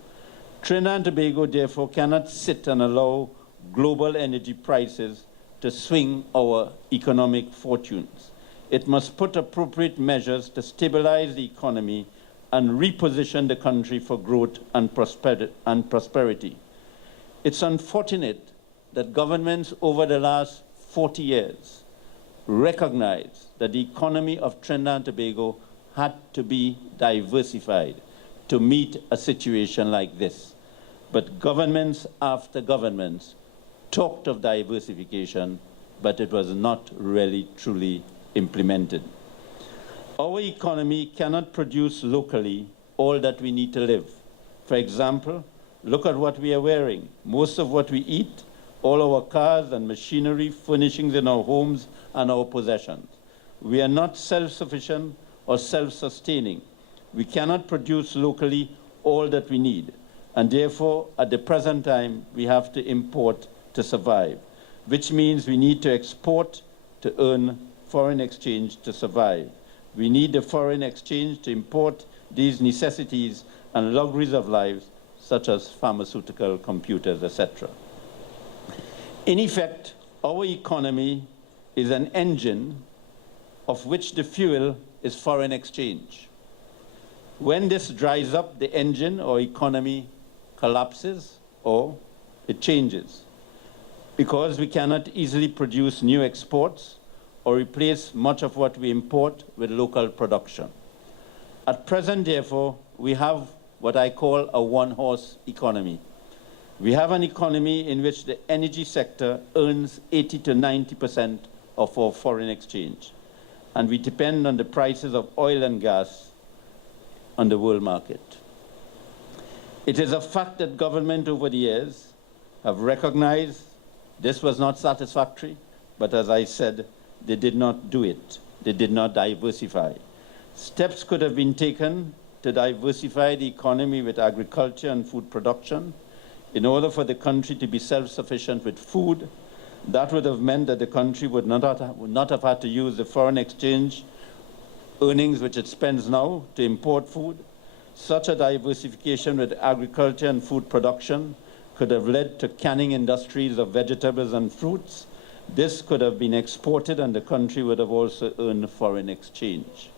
Trinidad and Tobago, therefore, cannot sit and allow global energy prices to swing our economic fortunes. It must put appropriate measures to stabilize the economy and reposition the country for growth and prosperity. It's unfortunate that governments over the last 40 years recognize that the economy of Trinidad and Tobago had to be diversified to meet a situation like this. But governments after governments talked of diversification, but it was not really truly implemented. Our economy cannot produce locally all that we need to live. For example, look at what we are wearing. Most of what we eat, all our cars and machinery, furnishings in our homes and our possessions. We are not self-sufficient or self-sustaining. We cannot produce locally all that we need. And therefore, at the present time, we have to import to survive, which means we need to export to earn foreign exchange to survive. We need the foreign exchange to import these necessities and luxuries of life, such as pharmaceutical, computers, etc. In effect, our economy is an engine of which the fuel is foreign exchange. When this dries up, the engine or economy collapses or it changes, because we cannot easily produce new exports or replace much of what we import with local production. At present, therefore, we have what I call a one-horse economy. We have an economy in which the energy sector earns 80 to 90% of our foreign exchange, and we depend on the prices of oil and gas on the world market. It is a fact that government over the years have recognized this was not satisfactory, but as I said, they did not do it. They did not diversify. Steps could have been taken to diversify the economy with agriculture and food production in order for the country to be self-sufficient with food. That would have meant that the country would not have had to use the foreign exchange earnings which it spends now to import food. Such a diversification with agriculture and food production could have led to canning industries of vegetables and fruits. This could have been exported and the country would have also earned foreign exchange.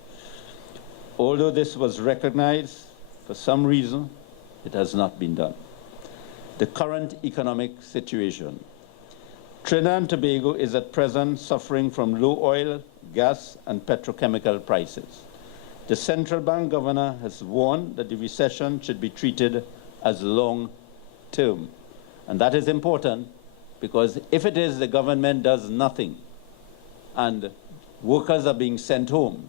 Although this was recognized, for some reason, it has not been done. The current economic situation. Trinidad and Tobago is at present suffering from low oil, gas, and petrochemical prices. The central bank governor has warned that the recession should be treated as long-term. And that is important because if it is the government does nothing and workers are being sent home,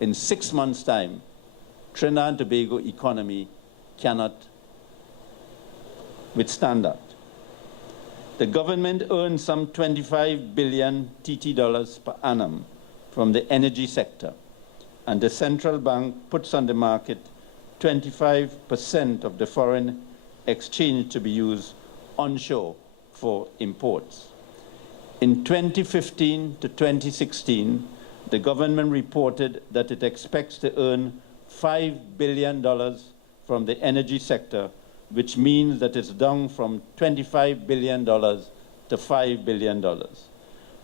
in 6 months' time, Trinidad and Tobago economy cannot withstand that. The government earns some 25 billion TT dollars per annum from the energy sector, and the central bank puts on the market 25% of the foreign exchange to be used onshore for imports. In 2015 to 2016, the government reported that it expects to earn $5 billion from the energy sector, which means that it's down from $25 billion to $5 billion.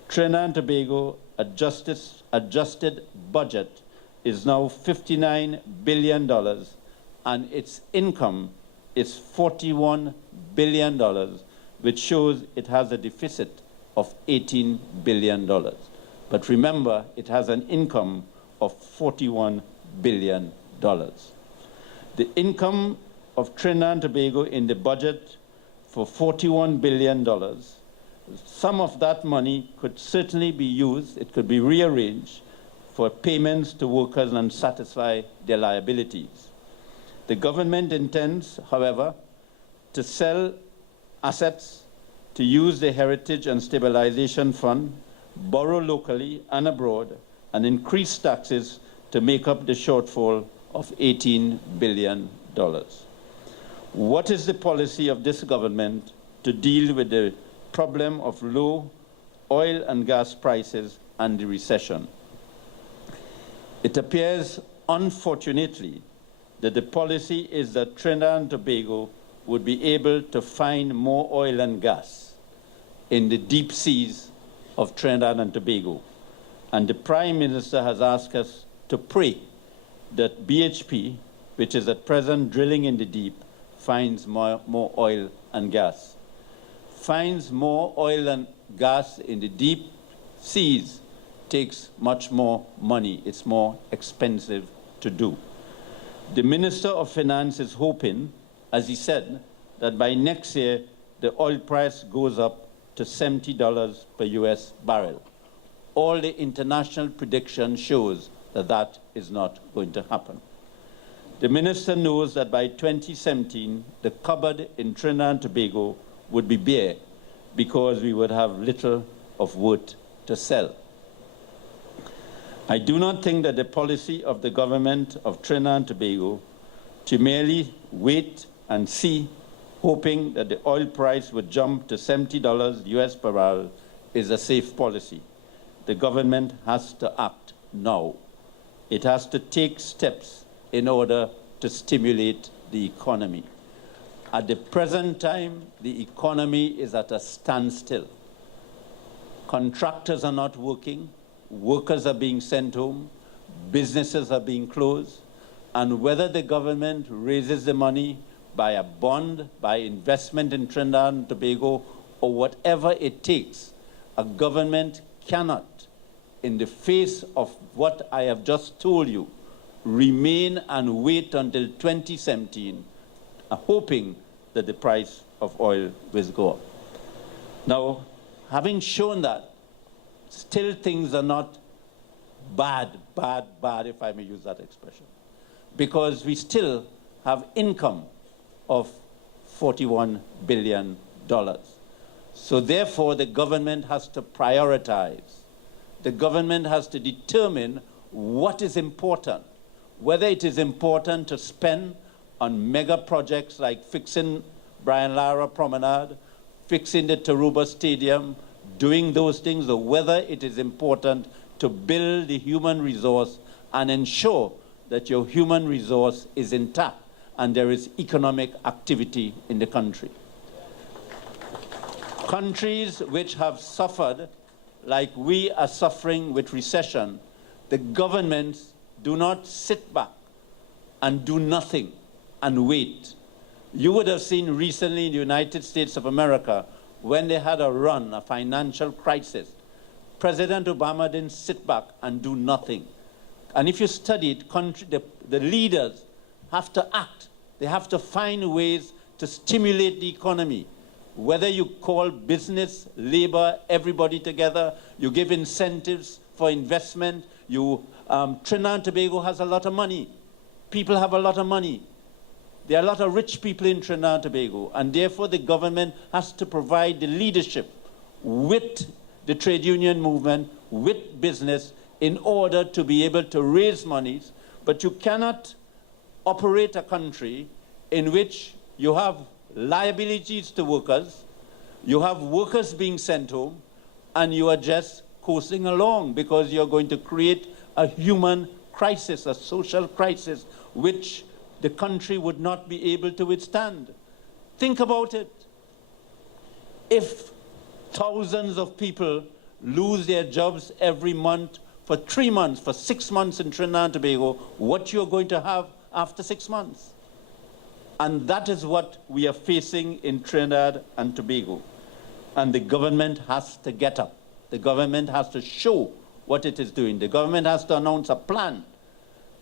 Trinidad and Tobago adjusted budget is now $59 billion, and its income is $41 billion, which shows it has a deficit of $18 billion. But remember, it has an income of $41 billion. The income of Trinidad and Tobago in the budget for $41 billion, some of that money could certainly be used, it could be rearranged for payments to workers and satisfy their liabilities. The government intends, however, to sell assets, to use the Heritage and Stabilization Fund, borrow locally and abroad, and increase taxes to make up the shortfall of $18 billion. What is the policy of this government to deal with the problem of low oil and gas prices and the recession? It appears, unfortunately, that the policy is that Trinidad and Tobago would be able to find more oil and gas in the deep seas of Trinidad and Tobago. And the Prime Minister has asked us to pray that BHP, which is at present drilling in the deep, finds more oil and gas. Finds more oil and gas in the deep seas takes much more money. It's more expensive to do. The Minister of Finance is hoping, as he said, that by next year, the oil price goes up to $70 per US barrel. All the international prediction shows that that is not going to happen. The minister knows that by 2017, the cupboard in Trinidad and Tobago would be bare because we would have little of wood to sell. I do not think that the policy of the government of Trinidad and Tobago to merely wait and see, hoping that the oil price would jump to $70 US per barrel, is a safe policy. The government has to act now. It has to take steps in order to stimulate the economy. At the present time, the economy is at a standstill. Contractors are not working, workers are being sent home, businesses are being closed, and whether the government raises the money by a bond, by investment in Trinidad and Tobago, or whatever it takes, a government cannot, in the face of what I have just told you, remain and wait until 2017, hoping that the price of oil will go up. Now, having shown that, still things are not bad, if I may use that expression, because we still have income of $41 billion. So therefore, the government has to prioritize. The government has to determine what is important, whether it is important to spend on mega projects like fixing Brian Lara Promenade, fixing the Taruba Stadium, doing those things, or whether it is important to build the human resource and ensure that your human resource is intact and there is economic activity in the country. Countries which have suffered, like we are suffering with recession, the governments do not sit back and do nothing and wait. You would have seen recently in the United States of America, when they had a run, a financial crisis, President Obama didn't sit back and do nothing. And if you study it, the leaders have to act. They have to find ways to stimulate the economy. Whether you call business, labor, everybody together, you give incentives for investment. Trinidad and Tobago has a lot of money. People have a lot of money. There are a lot of rich people in Trinidad and Tobago, and therefore the government has to provide the leadership with the trade union movement, with business, in order to be able to raise monies. But you cannot operate a country in which you have liabilities to workers, you have workers being sent home, and you are just coasting along because you're going to create a human crisis, a social crisis, which the country would not be able to withstand. Think about it. If thousands of people lose their jobs every month for 3 months, for 6 months in Trinidad and Tobago, what you're going to have after 6 months. And that is what we are facing in Trinidad and Tobago. And the government has to get up. The government has to show what it is doing. The government has to announce a plan.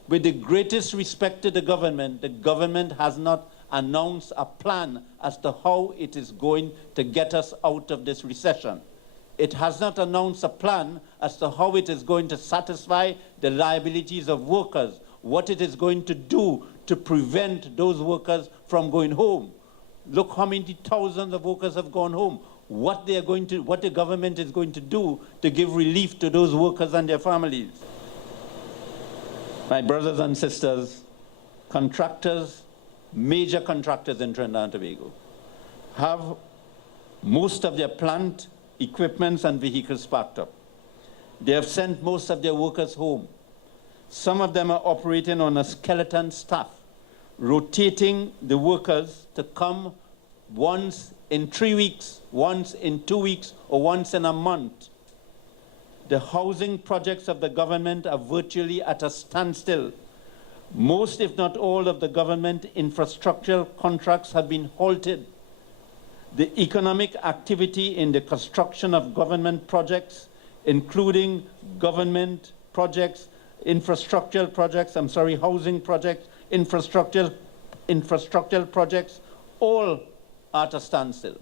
With the greatest respect to the government has not announced a plan as to how it is going to get us out of this recession. It has not announced a plan as to how it is going to satisfy the liabilities of workers, what it is going to do to prevent those workers from going home. Look how many thousands of workers have gone home. What the government is going to do to give relief to those workers and their families. My brothers and sisters, contractors, major contractors in Trinidad and Tobago, have most of their plant, equipments, and vehicles packed up. They have sent most of their workers home. Some of them are operating on a skeleton staff, rotating the workers to come once in 3 weeks, once in 2 weeks, or once in a month. The housing projects of the government are virtually at a standstill. Most, if not all, of the government infrastructural contracts have been halted. The economic activity in the construction of government projects, including government projects, housing projects, infrastructural projects, all are at a standstill.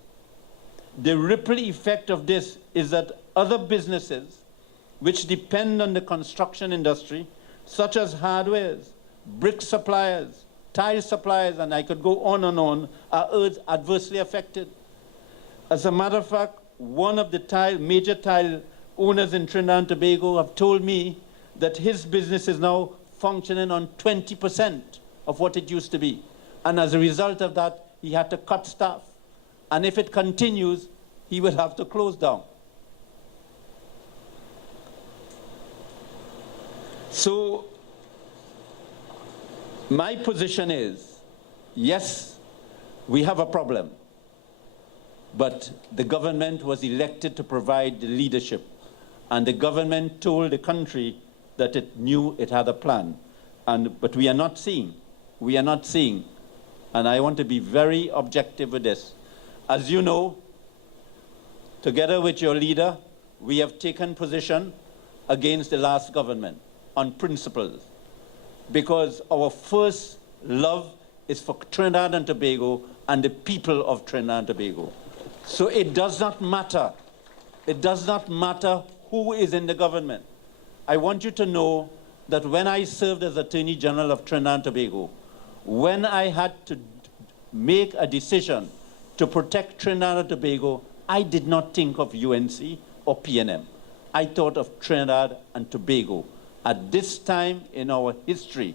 The ripple effect of this is that other businesses which depend on the construction industry, such as hardwares, brick suppliers, tile suppliers, and I could go on, are adversely affected. As a matter of fact, one of the major tile owners in Trinidad and Tobago have told me that his business is now functioning on 20% of what it used to be. And as a result of that, he had to cut staff. And if it continues, he will have to close down. So my position is, yes, we have a problem, but the government was elected to provide the leadership, and the government told the country that it knew it had a plan, but we are not seeing, and I want to be very objective with this. As you know, together with your leader, we have taken position against the last government on principles, because our first love is for Trinidad and Tobago and the people of Trinidad and Tobago. So it does not matter who is in the government. I want you to know that when I served as Attorney General of Trinidad and Tobago, when I had to make a decision to protect Trinidad and Tobago, I did not think of UNC or PNM. I thought of Trinidad and Tobago. At this time in our history,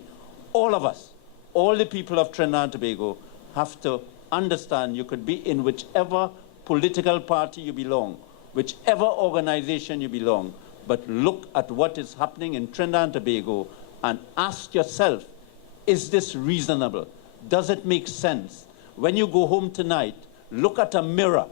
all of us, all the people of Trinidad and Tobago have to understand you could be in whichever political party you belong, whichever organization you belong, but look at what is happening in Trinidad and Tobago and ask yourself, is this reasonable? Does it make sense? When you go home tonight, look at a mirror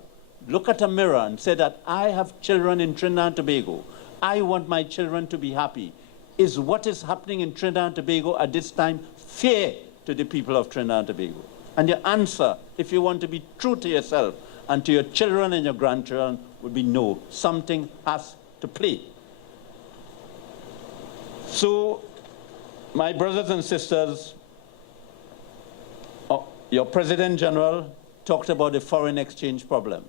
and say that I have children in Trinidad and Tobago. I want my children to be happy. Is what is happening in Trinidad and Tobago at this time fair to the people of Trinidad and Tobago? And your answer, if you want to be true to yourself and to your children and your grandchildren, would be no. Something has to play. So, my brothers and sisters, your President General talked about the foreign exchange problem.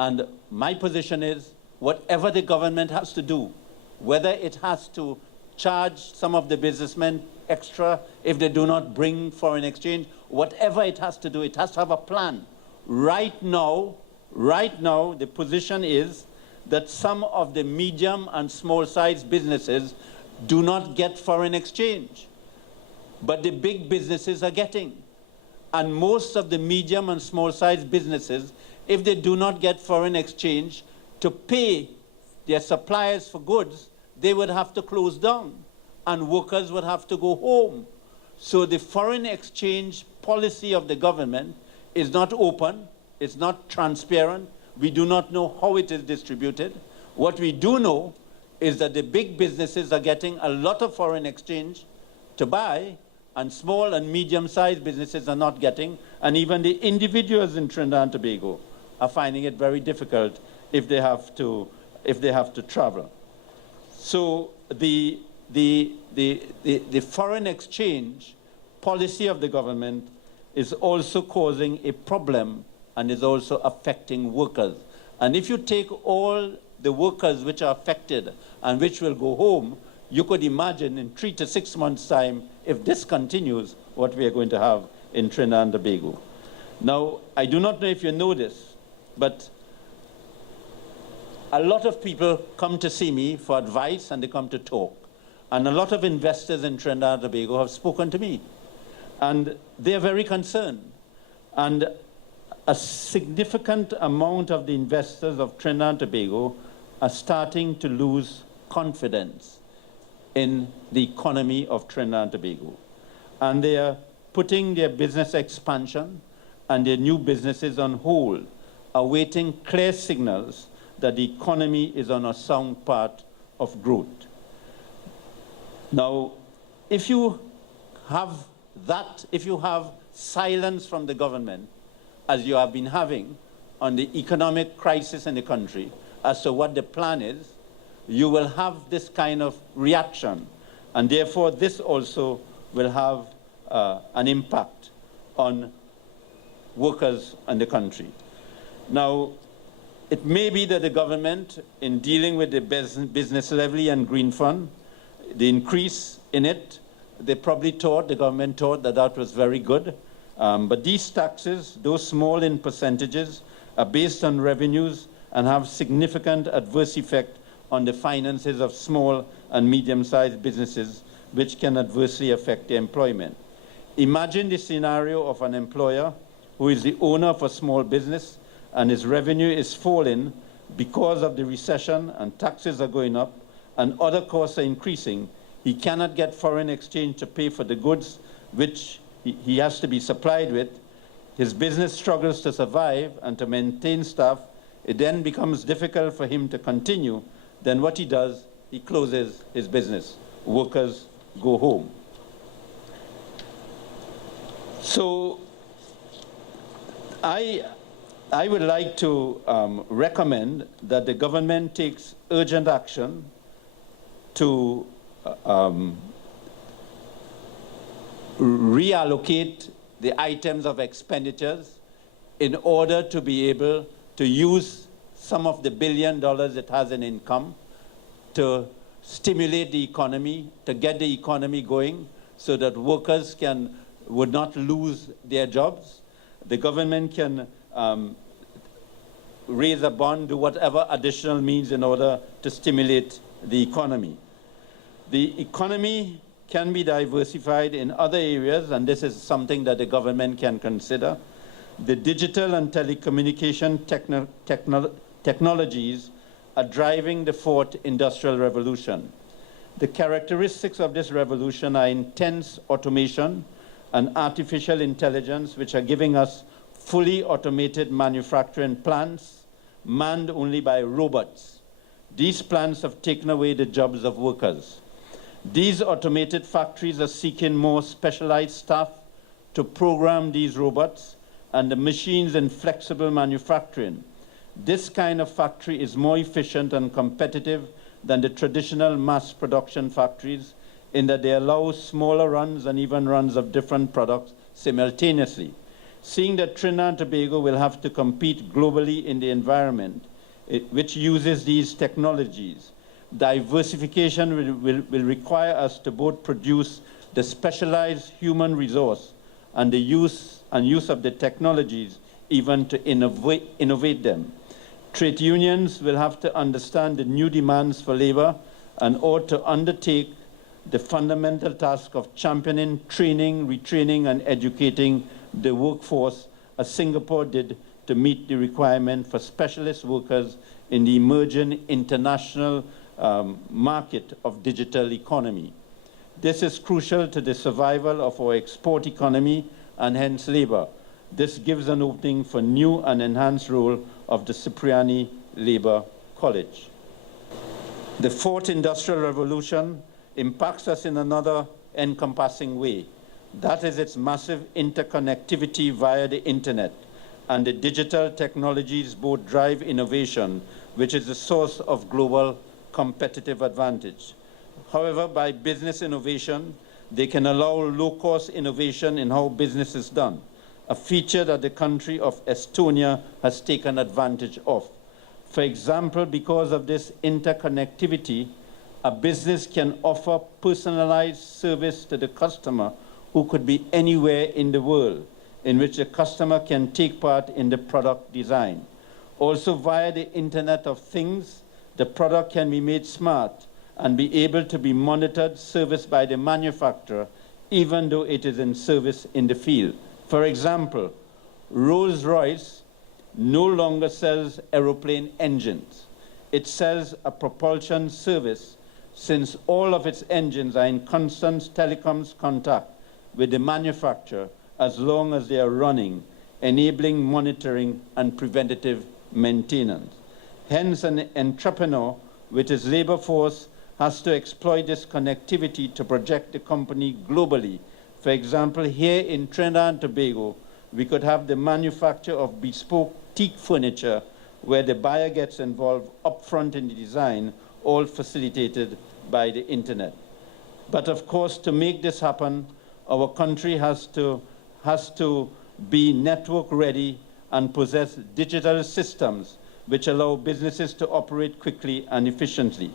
And my position is, whatever the government has to do, whether it has to charge some of the businessmen extra if they do not bring foreign exchange, whatever it has to do, it has to have a plan. Right now, the position is that some of the medium and small-sized businesses do not get foreign exchange, but the big businesses are getting. And most of the medium and small-sized businesses, if they do not get foreign exchange to pay their suppliers for goods, they would have to close down and workers would have to go home. So the foreign exchange policy of the government is not open, it's not transparent. We do not know how it is distributed. What we do know is that the big businesses are getting a lot of foreign exchange to buy, and small and medium-sized businesses are not getting, and even the individuals in Trinidad and Tobago are finding it very difficult if they have to travel. So the foreign exchange policy of the government is also causing a problem and is also affecting workers. And if you take all the workers which are affected and which will go home, you could imagine in 3 to 6 months' time, if this continues, what we are going to have in Trinidad and Tobago. Now, I do not know if you know this, but a lot of people come to see me for advice and they come to talk. And a lot of investors in Trinidad and Tobago have spoken to me. And they're very concerned. And a significant amount of the investors of Trinidad and Tobago are starting to lose confidence in the economy of Trinidad and Tobago. And they are putting their business expansion and their new businesses on hold, awaiting clear signals that the economy is on a sound path of growth. Now, if you have that, if you have silence from the government, as you have been having on the economic crisis in the country, as to what the plan is, you will have this kind of reaction. And therefore, this also will have an impact on workers in the country. Now, it may be that the government, in dealing with the business levy and green fund, the increase in it, they probably thought, the government thought that that was very good. But these taxes, though small in percentages, are based on revenues and have significant adverse effect on the finances of small and medium-sized businesses, which can adversely affect their employment. Imagine the scenario of an employer who is the owner of a small business and his revenue is falling because of the recession and taxes are going up and other costs are increasing. He cannot get foreign exchange to pay for the goods which he has to be supplied with. His business struggles to survive and to maintain staff. It then becomes difficult for him to continue. Then what he does, he closes his business. Workers go home. So I would like to recommend that the government takes urgent action to reallocate the items of expenditures in order to be able to use some of the $1 billion it has in income to stimulate the economy, to get the economy going so that workers would not lose their jobs. The government can raise a bond, do whatever additional means in order to stimulate the economy. The economy can be diversified in other areas, and this is something that the government can consider. The digital and telecommunication technologies are driving the fourth industrial revolution. The characteristics of this revolution are intense automation and artificial intelligence, which are giving us fully automated manufacturing plants manned only by robots. These plants have taken away the jobs of workers. These automated factories are seeking more specialized staff to program these robots and the machines in flexible manufacturing. This kind of factory is more efficient and competitive than the traditional mass production factories in that they allow smaller runs and even runs of different products simultaneously. Seeing that Trinidad and Tobago will have to compete globally in the environment which uses these technologies, diversification will require us to both produce the specialized human resource and the use of the technologies, even to innovate them. Trade unions will have to understand the new demands for labor and ought to undertake the fundamental task of championing, training, retraining, and educating the workforce, as Singapore did to meet the requirement for specialist workers in the emerging international market of digital economy. This is crucial to the survival of our export economy and hence labor. This gives an opening for new and enhanced role of the Cipriani Labor College. The fourth industrial revolution impacts us in another encompassing way. That is its massive interconnectivity via the internet, and the digital technologies both drive innovation, which is the source of global competitive advantage. However, by business innovation, they can allow low-cost innovation in how business is done, a feature that the country of Estonia has taken advantage of. For example, because of this interconnectivity, a business can offer personalized service to the customer who could be anywhere in the world, in which the customer can take part in the product design. Also, via the Internet of Things, the product can be made smart and be able to be monitored, serviced by the manufacturer, even though it is in service in the field. For example, Rolls-Royce no longer sells aeroplane engines. It sells a propulsion service, since all of its engines are in constant telecoms contact with the manufacturer as long as they are running, enabling monitoring and preventative maintenance. Hence, an entrepreneur with his labor force has to exploit this connectivity to project the company globally. For example, here in Trinidad and Tobago, we could have the manufacture of bespoke teak furniture where the buyer gets involved upfront in the design, all facilitated by the internet. But of course, to make this happen, our country has to be network ready and possess digital systems which allow businesses to operate quickly and efficiently.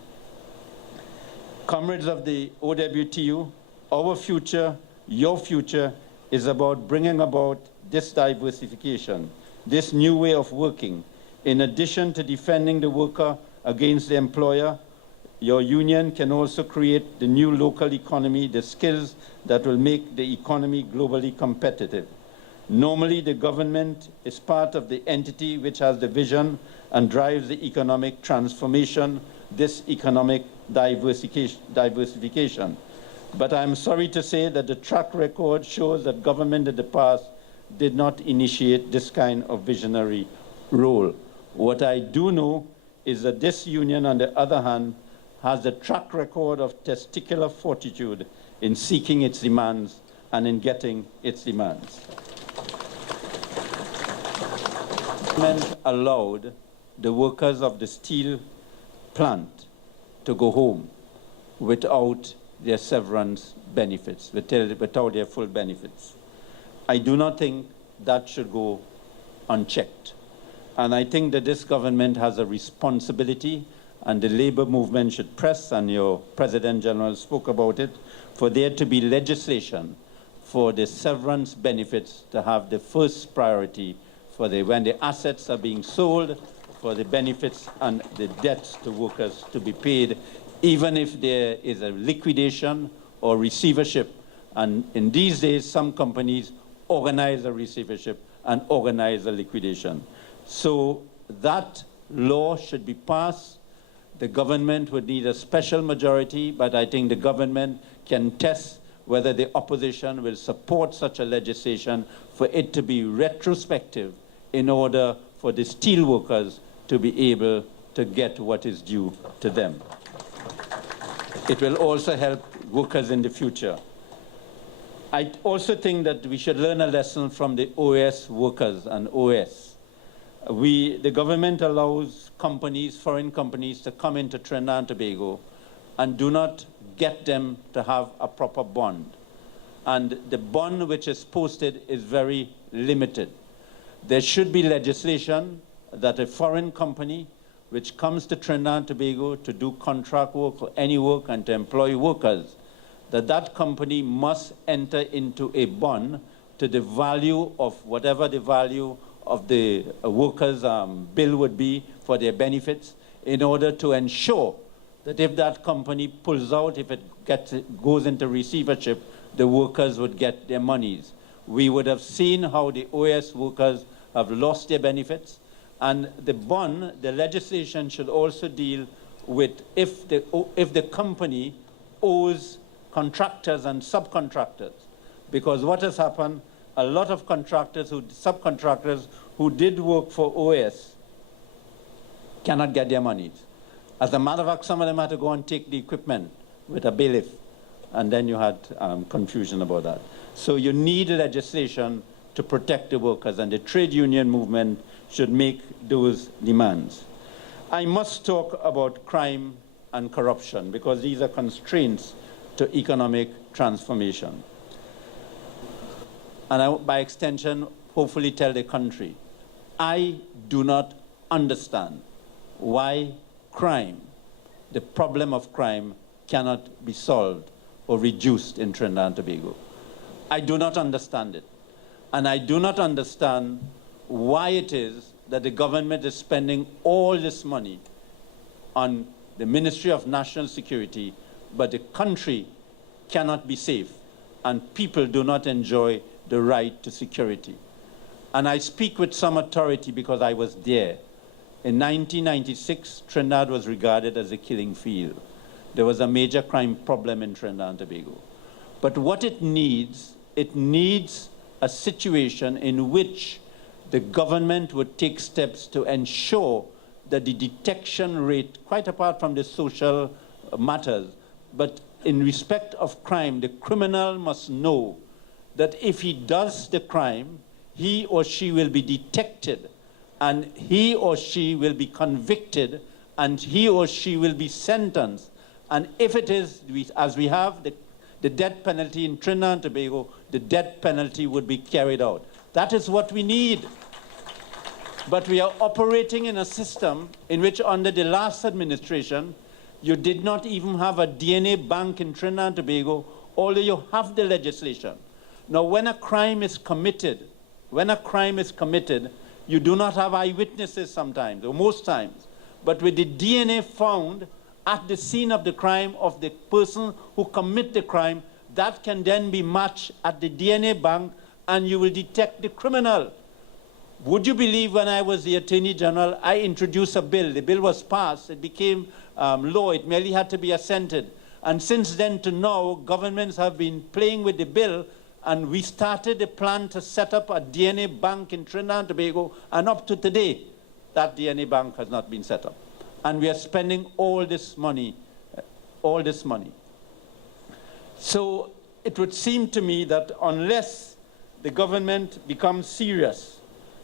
Comrades of the OWTU, our future, your future, is about bringing about this diversification, this new way of working. In addition to defending the worker against the employer, your union can also create the new local economy, the skills that will make the economy globally competitive. Normally, the government is part of the entity which has the vision and drives the economic transformation, this economic diversification. But I'm sorry to say that the track record shows that government in the past did not initiate this kind of visionary role. What I do know is that this union, on the other hand, has a track record of testicular fortitude in seeking its demands and in getting its demands. Government allowed the workers of the steel plant to go home without their severance benefits, without their full benefits. I do not think that should go unchecked. And I think that this government has a responsibility, and the labor movement should press, and your President General spoke about it, for there to be legislation for the severance benefits to have the first priority for when the assets are being sold, for the benefits and the debts to workers to be paid, even if there is a liquidation or receivership. And in these days, some companies organize a receivership and organize a liquidation. So that law should be passed. The government would need a special majority, but I think the government can test whether the opposition will support such a legislation for it to be retrospective in order for the steel workers to be able to get what is due to them. It will also help workers in the future. I also think that we should learn a lesson from the OAS workers and OS. The government allows companies, foreign companies, to come into Trinidad and Tobago and do not get them to have a proper bond. And the bond which is posted is very limited. There should be legislation that a foreign company which comes to Trinidad and Tobago to do contract work or any work and to employ workers, that company must enter into a bond to the value of whatever the value of the workers' bill would be for their benefits, in order to ensure that if that company pulls out, if it goes into receivership, the workers would get their monies. We would have seen how the OS workers have lost their benefits, and the bond, the legislation should also deal with if the company owes contractors and subcontractors. Because what has happened, a lot of subcontractors who did work for OS cannot get their monies. As a matter of fact, some of them had to go and take the equipment with a bailiff, and then you had confusion about that. So you need legislation to protect the workers, and the trade union movement should make those demands. I must talk about crime and corruption, because these are constraints to economic transformation. And I, by extension, hopefully tell the country, I do not understand why crime, the problem of crime, cannot be solved or reduced in Trinidad and Tobago. I do not understand it. And I do not understand why it is that the government is spending all this money on the Ministry of National Security, but the country cannot be safe and people do not enjoy the right to security. And I speak with some authority because I was there. In 1996, Trinidad was regarded as a killing field. There was a major crime problem in Trinidad and Tobago. But what it needs a situation in which the government would take steps to ensure that the detection rate, quite apart from the social matters, but in respect of crime, the criminal must know that if he does the crime, he or she will be detected, and he or she will be convicted, and he or she will be sentenced. And if it is, as we have the death penalty in Trinidad and Tobago, the death penalty would be carried out. That is what we need. But we are operating in a system in which under the last administration, you did not even have a DNA bank in Trinidad and Tobago, although you have the legislation. Now, when a crime is committed, you do not have eyewitnesses sometimes, or most times. But with the DNA found at the scene of the crime of the person who commit the crime, that can then be matched at the DNA bank and you will detect the criminal. Would you believe when I was the Attorney General, I introduced a bill. The bill was passed. It became law. It merely had to be assented. And since then to now, governments have been playing with the bill, and we started a plan to set up a DNA bank in Trinidad and Tobago, and up to today, that DNA bank has not been set up. And we are spending all this money. So it would seem to me that unless the government becomes serious,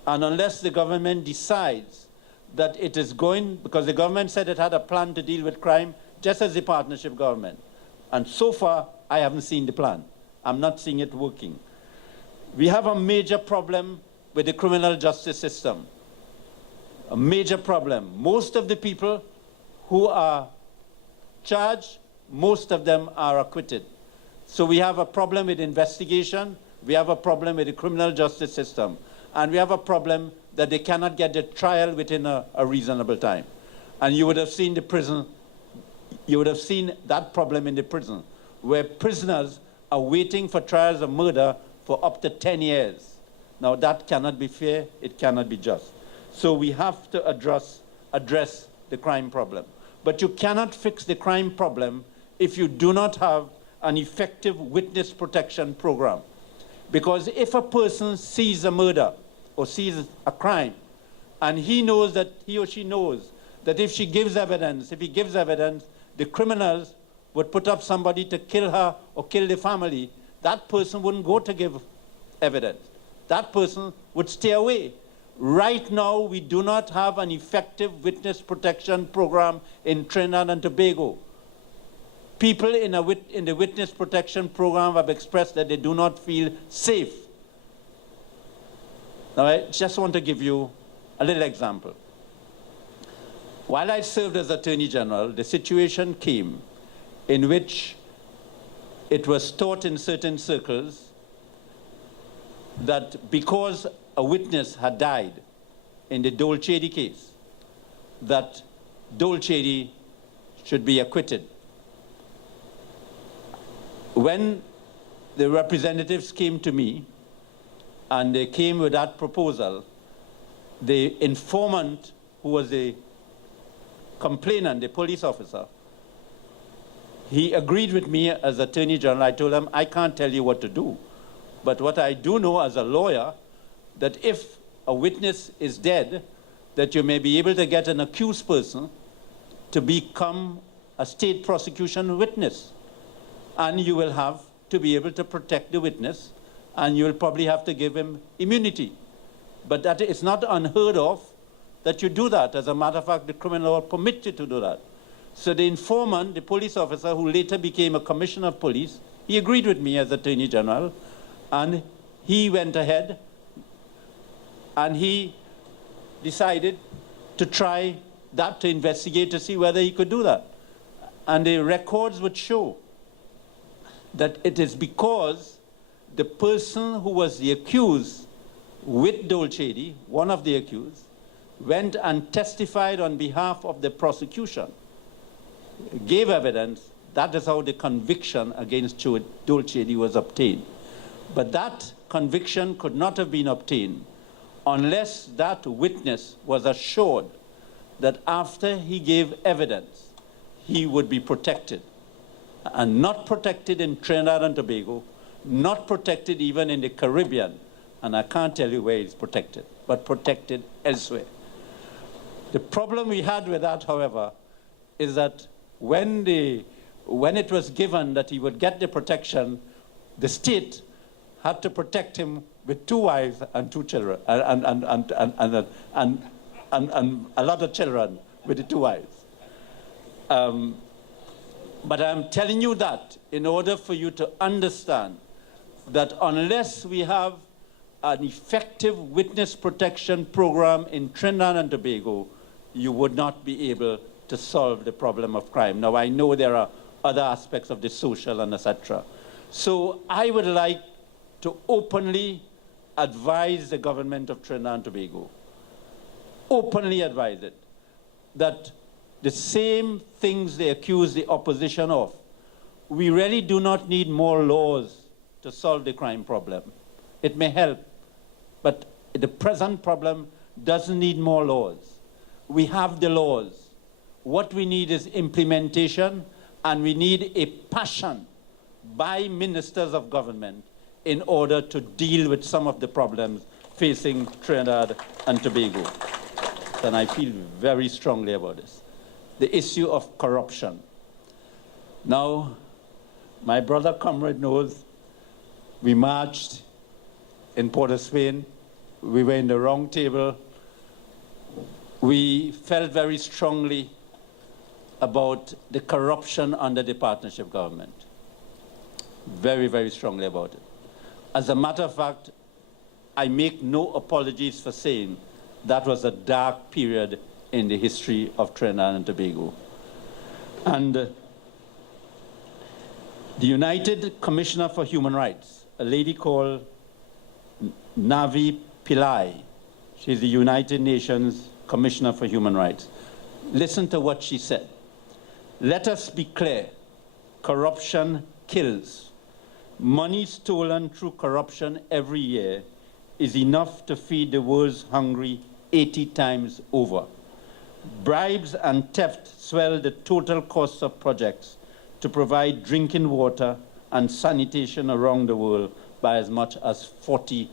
and unless the government decides that it is going, because the government said it had a plan to deal with crime, just as the partnership government. And so far, I haven't seen the plan. I'm not seeing it working. We have a major problem with the criminal justice system. A major problem. Most of the people who are charged, most of them are acquitted. So we have a problem with investigation. We have a problem with the criminal justice system. And we have a problem that they cannot get the trial within a reasonable time. And you would have seen the prison, you would have seen that problem in the prison, where prisoners are waiting for trials of murder for up to 10 years. Now that cannot be fair, it cannot be just. So we have to address the crime problem. But you cannot fix the crime problem if you do not have an effective witness protection program. Because if a person sees a murder or sees a crime, and he knows that, he or she knows that if she gives evidence, if he gives evidence, the criminals would put up somebody to kill her or kill the family, that person wouldn't go to give evidence. That person would stay away. Right now, we do not have an effective witness protection program in Trinidad and Tobago. People in the witness protection program have expressed that they do not feel safe. Now, I just want to give you a little example. While I served as Attorney General, the situation came in which it was taught in certain circles that because a witness had died in the Dolchedi case, that Dolchedi should be acquitted. When the representatives came to me, and they came with that proposal, the informant, who was the complainant, the police officer, he agreed with me as Attorney General. I told him, I can't tell you what to do. But what I do know as a lawyer, that if a witness is dead, that you may be able to get an accused person to become a state prosecution witness. And you will have to be able to protect the witness, and you will probably have to give him immunity. But that it's not unheard of that you do that. As a matter of fact, the criminal law permits you to do that. So the informant, the police officer who later became a commissioner of police, he agreed with me as Attorney General, and he went ahead and he decided to try that, to investigate to see whether he could do that. And the records would show that it is because the person who was the accused with Dolcedi, one of the accused, went and testified on behalf of the prosecution, gave evidence. That is how the conviction against Dolcedi was obtained. But that conviction could not have been obtained unless that witness was assured that after he gave evidence, he would be protected. And not protected in Trinidad and Tobago, not protected even in the Caribbean, and I can't tell you where he's protected, but protected elsewhere. The problem we had with that, however, is that when it was given that he would get the protection, the state had to protect him with 2 wives and 2 children, and a lot of children with the 2 wives. But I'm telling you that in order for you to understand that unless we have an effective witness protection program in Trinidad and Tobago, you would not be able to solve the problem of crime. Now, I know there are other aspects of the social and etc. So I would like to openly advise the government of Trinidad and Tobago, openly advise it, that the same things they accuse the opposition of, we really do not need more laws to solve the crime problem. It may help, but the present problem doesn't need more laws. We have the laws. What we need is implementation, and we need a passion by ministers of government in order to deal with some of the problems facing Trinidad and Tobago. And I feel very strongly about this. The issue of corruption. Now, my brother comrade knows we marched in Port of Spain. We were in the round table. We felt very strongly about the corruption under the partnership government. Very, very strongly about it. As a matter of fact, I make no apologies for saying that was a dark period in the history of Trinidad and Tobago. And the United Commissioner for Human Rights, a lady called Navi Pillai, she's the United Nations Commissioner for Human Rights. Listen to what she said. Let us be clear, corruption kills. Money stolen through corruption every year is enough to feed the world's hungry 80 times over. Bribes and theft swell the total costs of projects to provide drinking water and sanitation around the world by as much as 40%.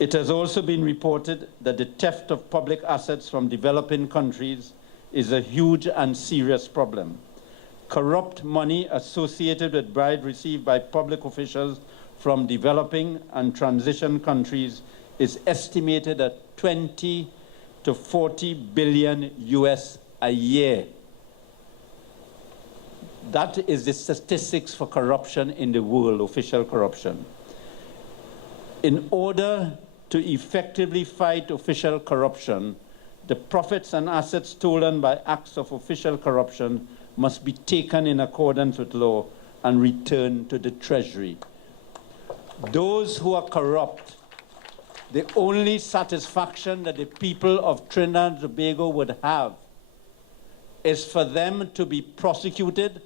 It has also been reported that the theft of public assets from developing countries is a huge and serious problem. Corrupt money associated with bribes received by public officials from developing and transition countries is estimated at 20 to 40 billion US a year. That is the statistics for corruption in the world, official corruption. In order to effectively fight official corruption, the profits and assets stolen by acts of official corruption must be taken in accordance with law and returned to the Treasury. Those who are corrupt, the only satisfaction that the people of Trinidad and Tobago would have is for them to be prosecuted,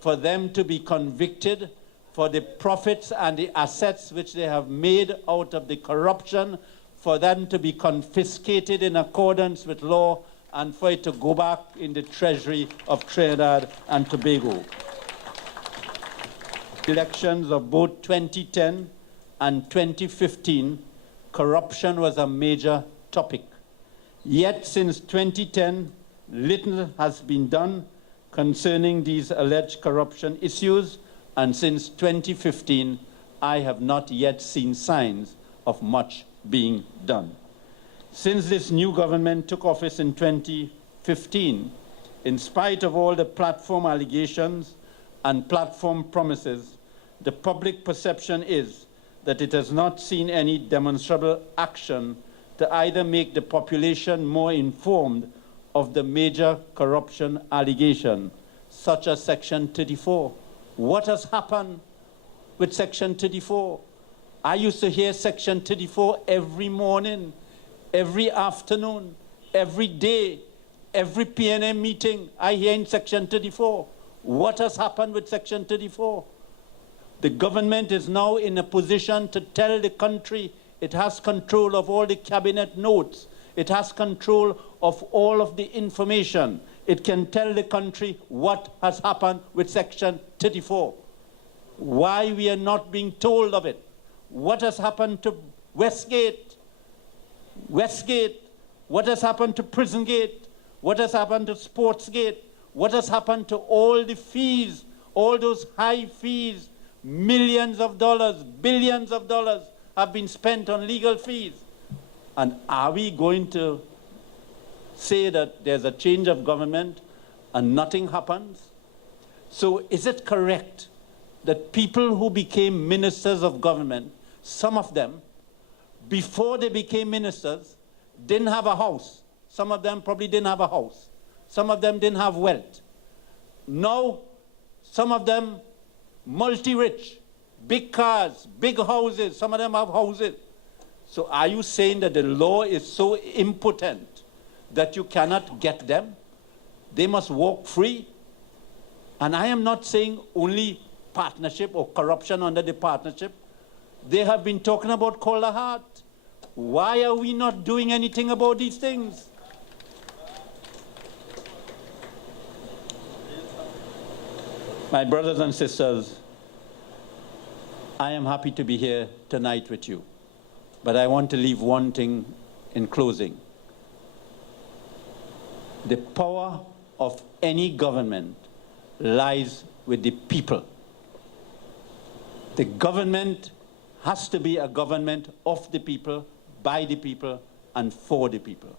for them to be convicted, for the profits and the assets which they have made out of the corruption, for them to be confiscated in accordance with law, and for it to go back in the treasury of Trinidad and Tobago. Elections of both 2010 and 2015, corruption was a major topic. Yet since 2010, little has been done concerning these alleged corruption issues, and since 2015, I have not yet seen signs of much being done. Since this new government took office in 2014, 15, in spite of all the platform allegations and platform promises, the public perception is that it has not seen any demonstrable action to either make the population more informed of the major corruption allegation, such as Section 34. What has happened with Section 34? I used to hear Section 34 every morning, every afternoon, every day, every PNM meeting. I hear in Section 34. What has happened with Section 34? The government is now in a position to tell the country it has control of all the cabinet notes. It has control of all of the information. It can tell the country what has happened with Section 34. Why we are not being told of it. What has happened to Westgate? Westgate. What has happened to Prison Gate? What has happened to Sportsgate? What has happened to all the fees, all those high fees? Millions of dollars, billions of dollars have been spent on legal fees. And are we going to say that there's a change of government and nothing happens? So is it correct that people who became ministers of government, some of them, before they became ministers, didn't have a house? Some of them probably didn't have a house. Some of them didn't have wealth. Now, some of them multi-rich, big cars, big houses, some of them have houses. So are you saying that the law is so impotent that you cannot get them? They must walk free? And I am not saying only partnership or corruption under the partnership. They have been talking about Kalahari. Why are we not doing anything about these things? My brothers and sisters, I am happy to be here tonight with you, but I want to leave one thing in closing. The power of any government lies with the people. The government has to be a government of the people, by the people, and for the people.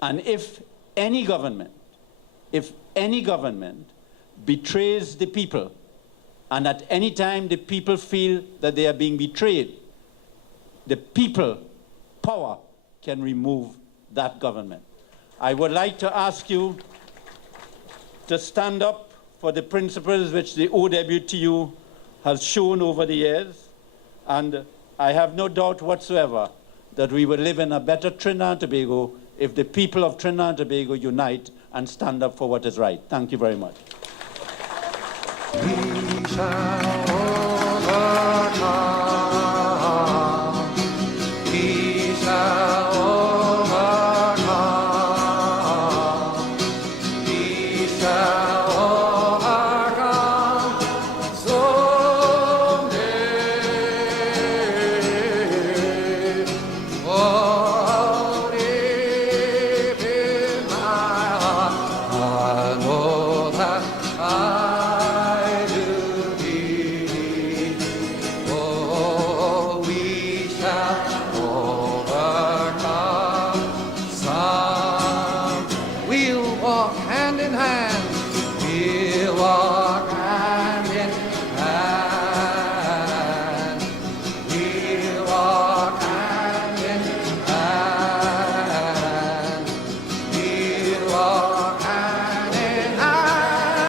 And if any government betrays the people, and at any time the people feel that they are being betrayed, the people, power, can remove that government. I would like to ask you to stand up for the principles which the OWTU has shown over the years, and I have no doubt whatsoever that we will live in a better Trinidad and Tobago if the people of Trinidad and Tobago unite and stand up for what is right. Thank you very much. We shall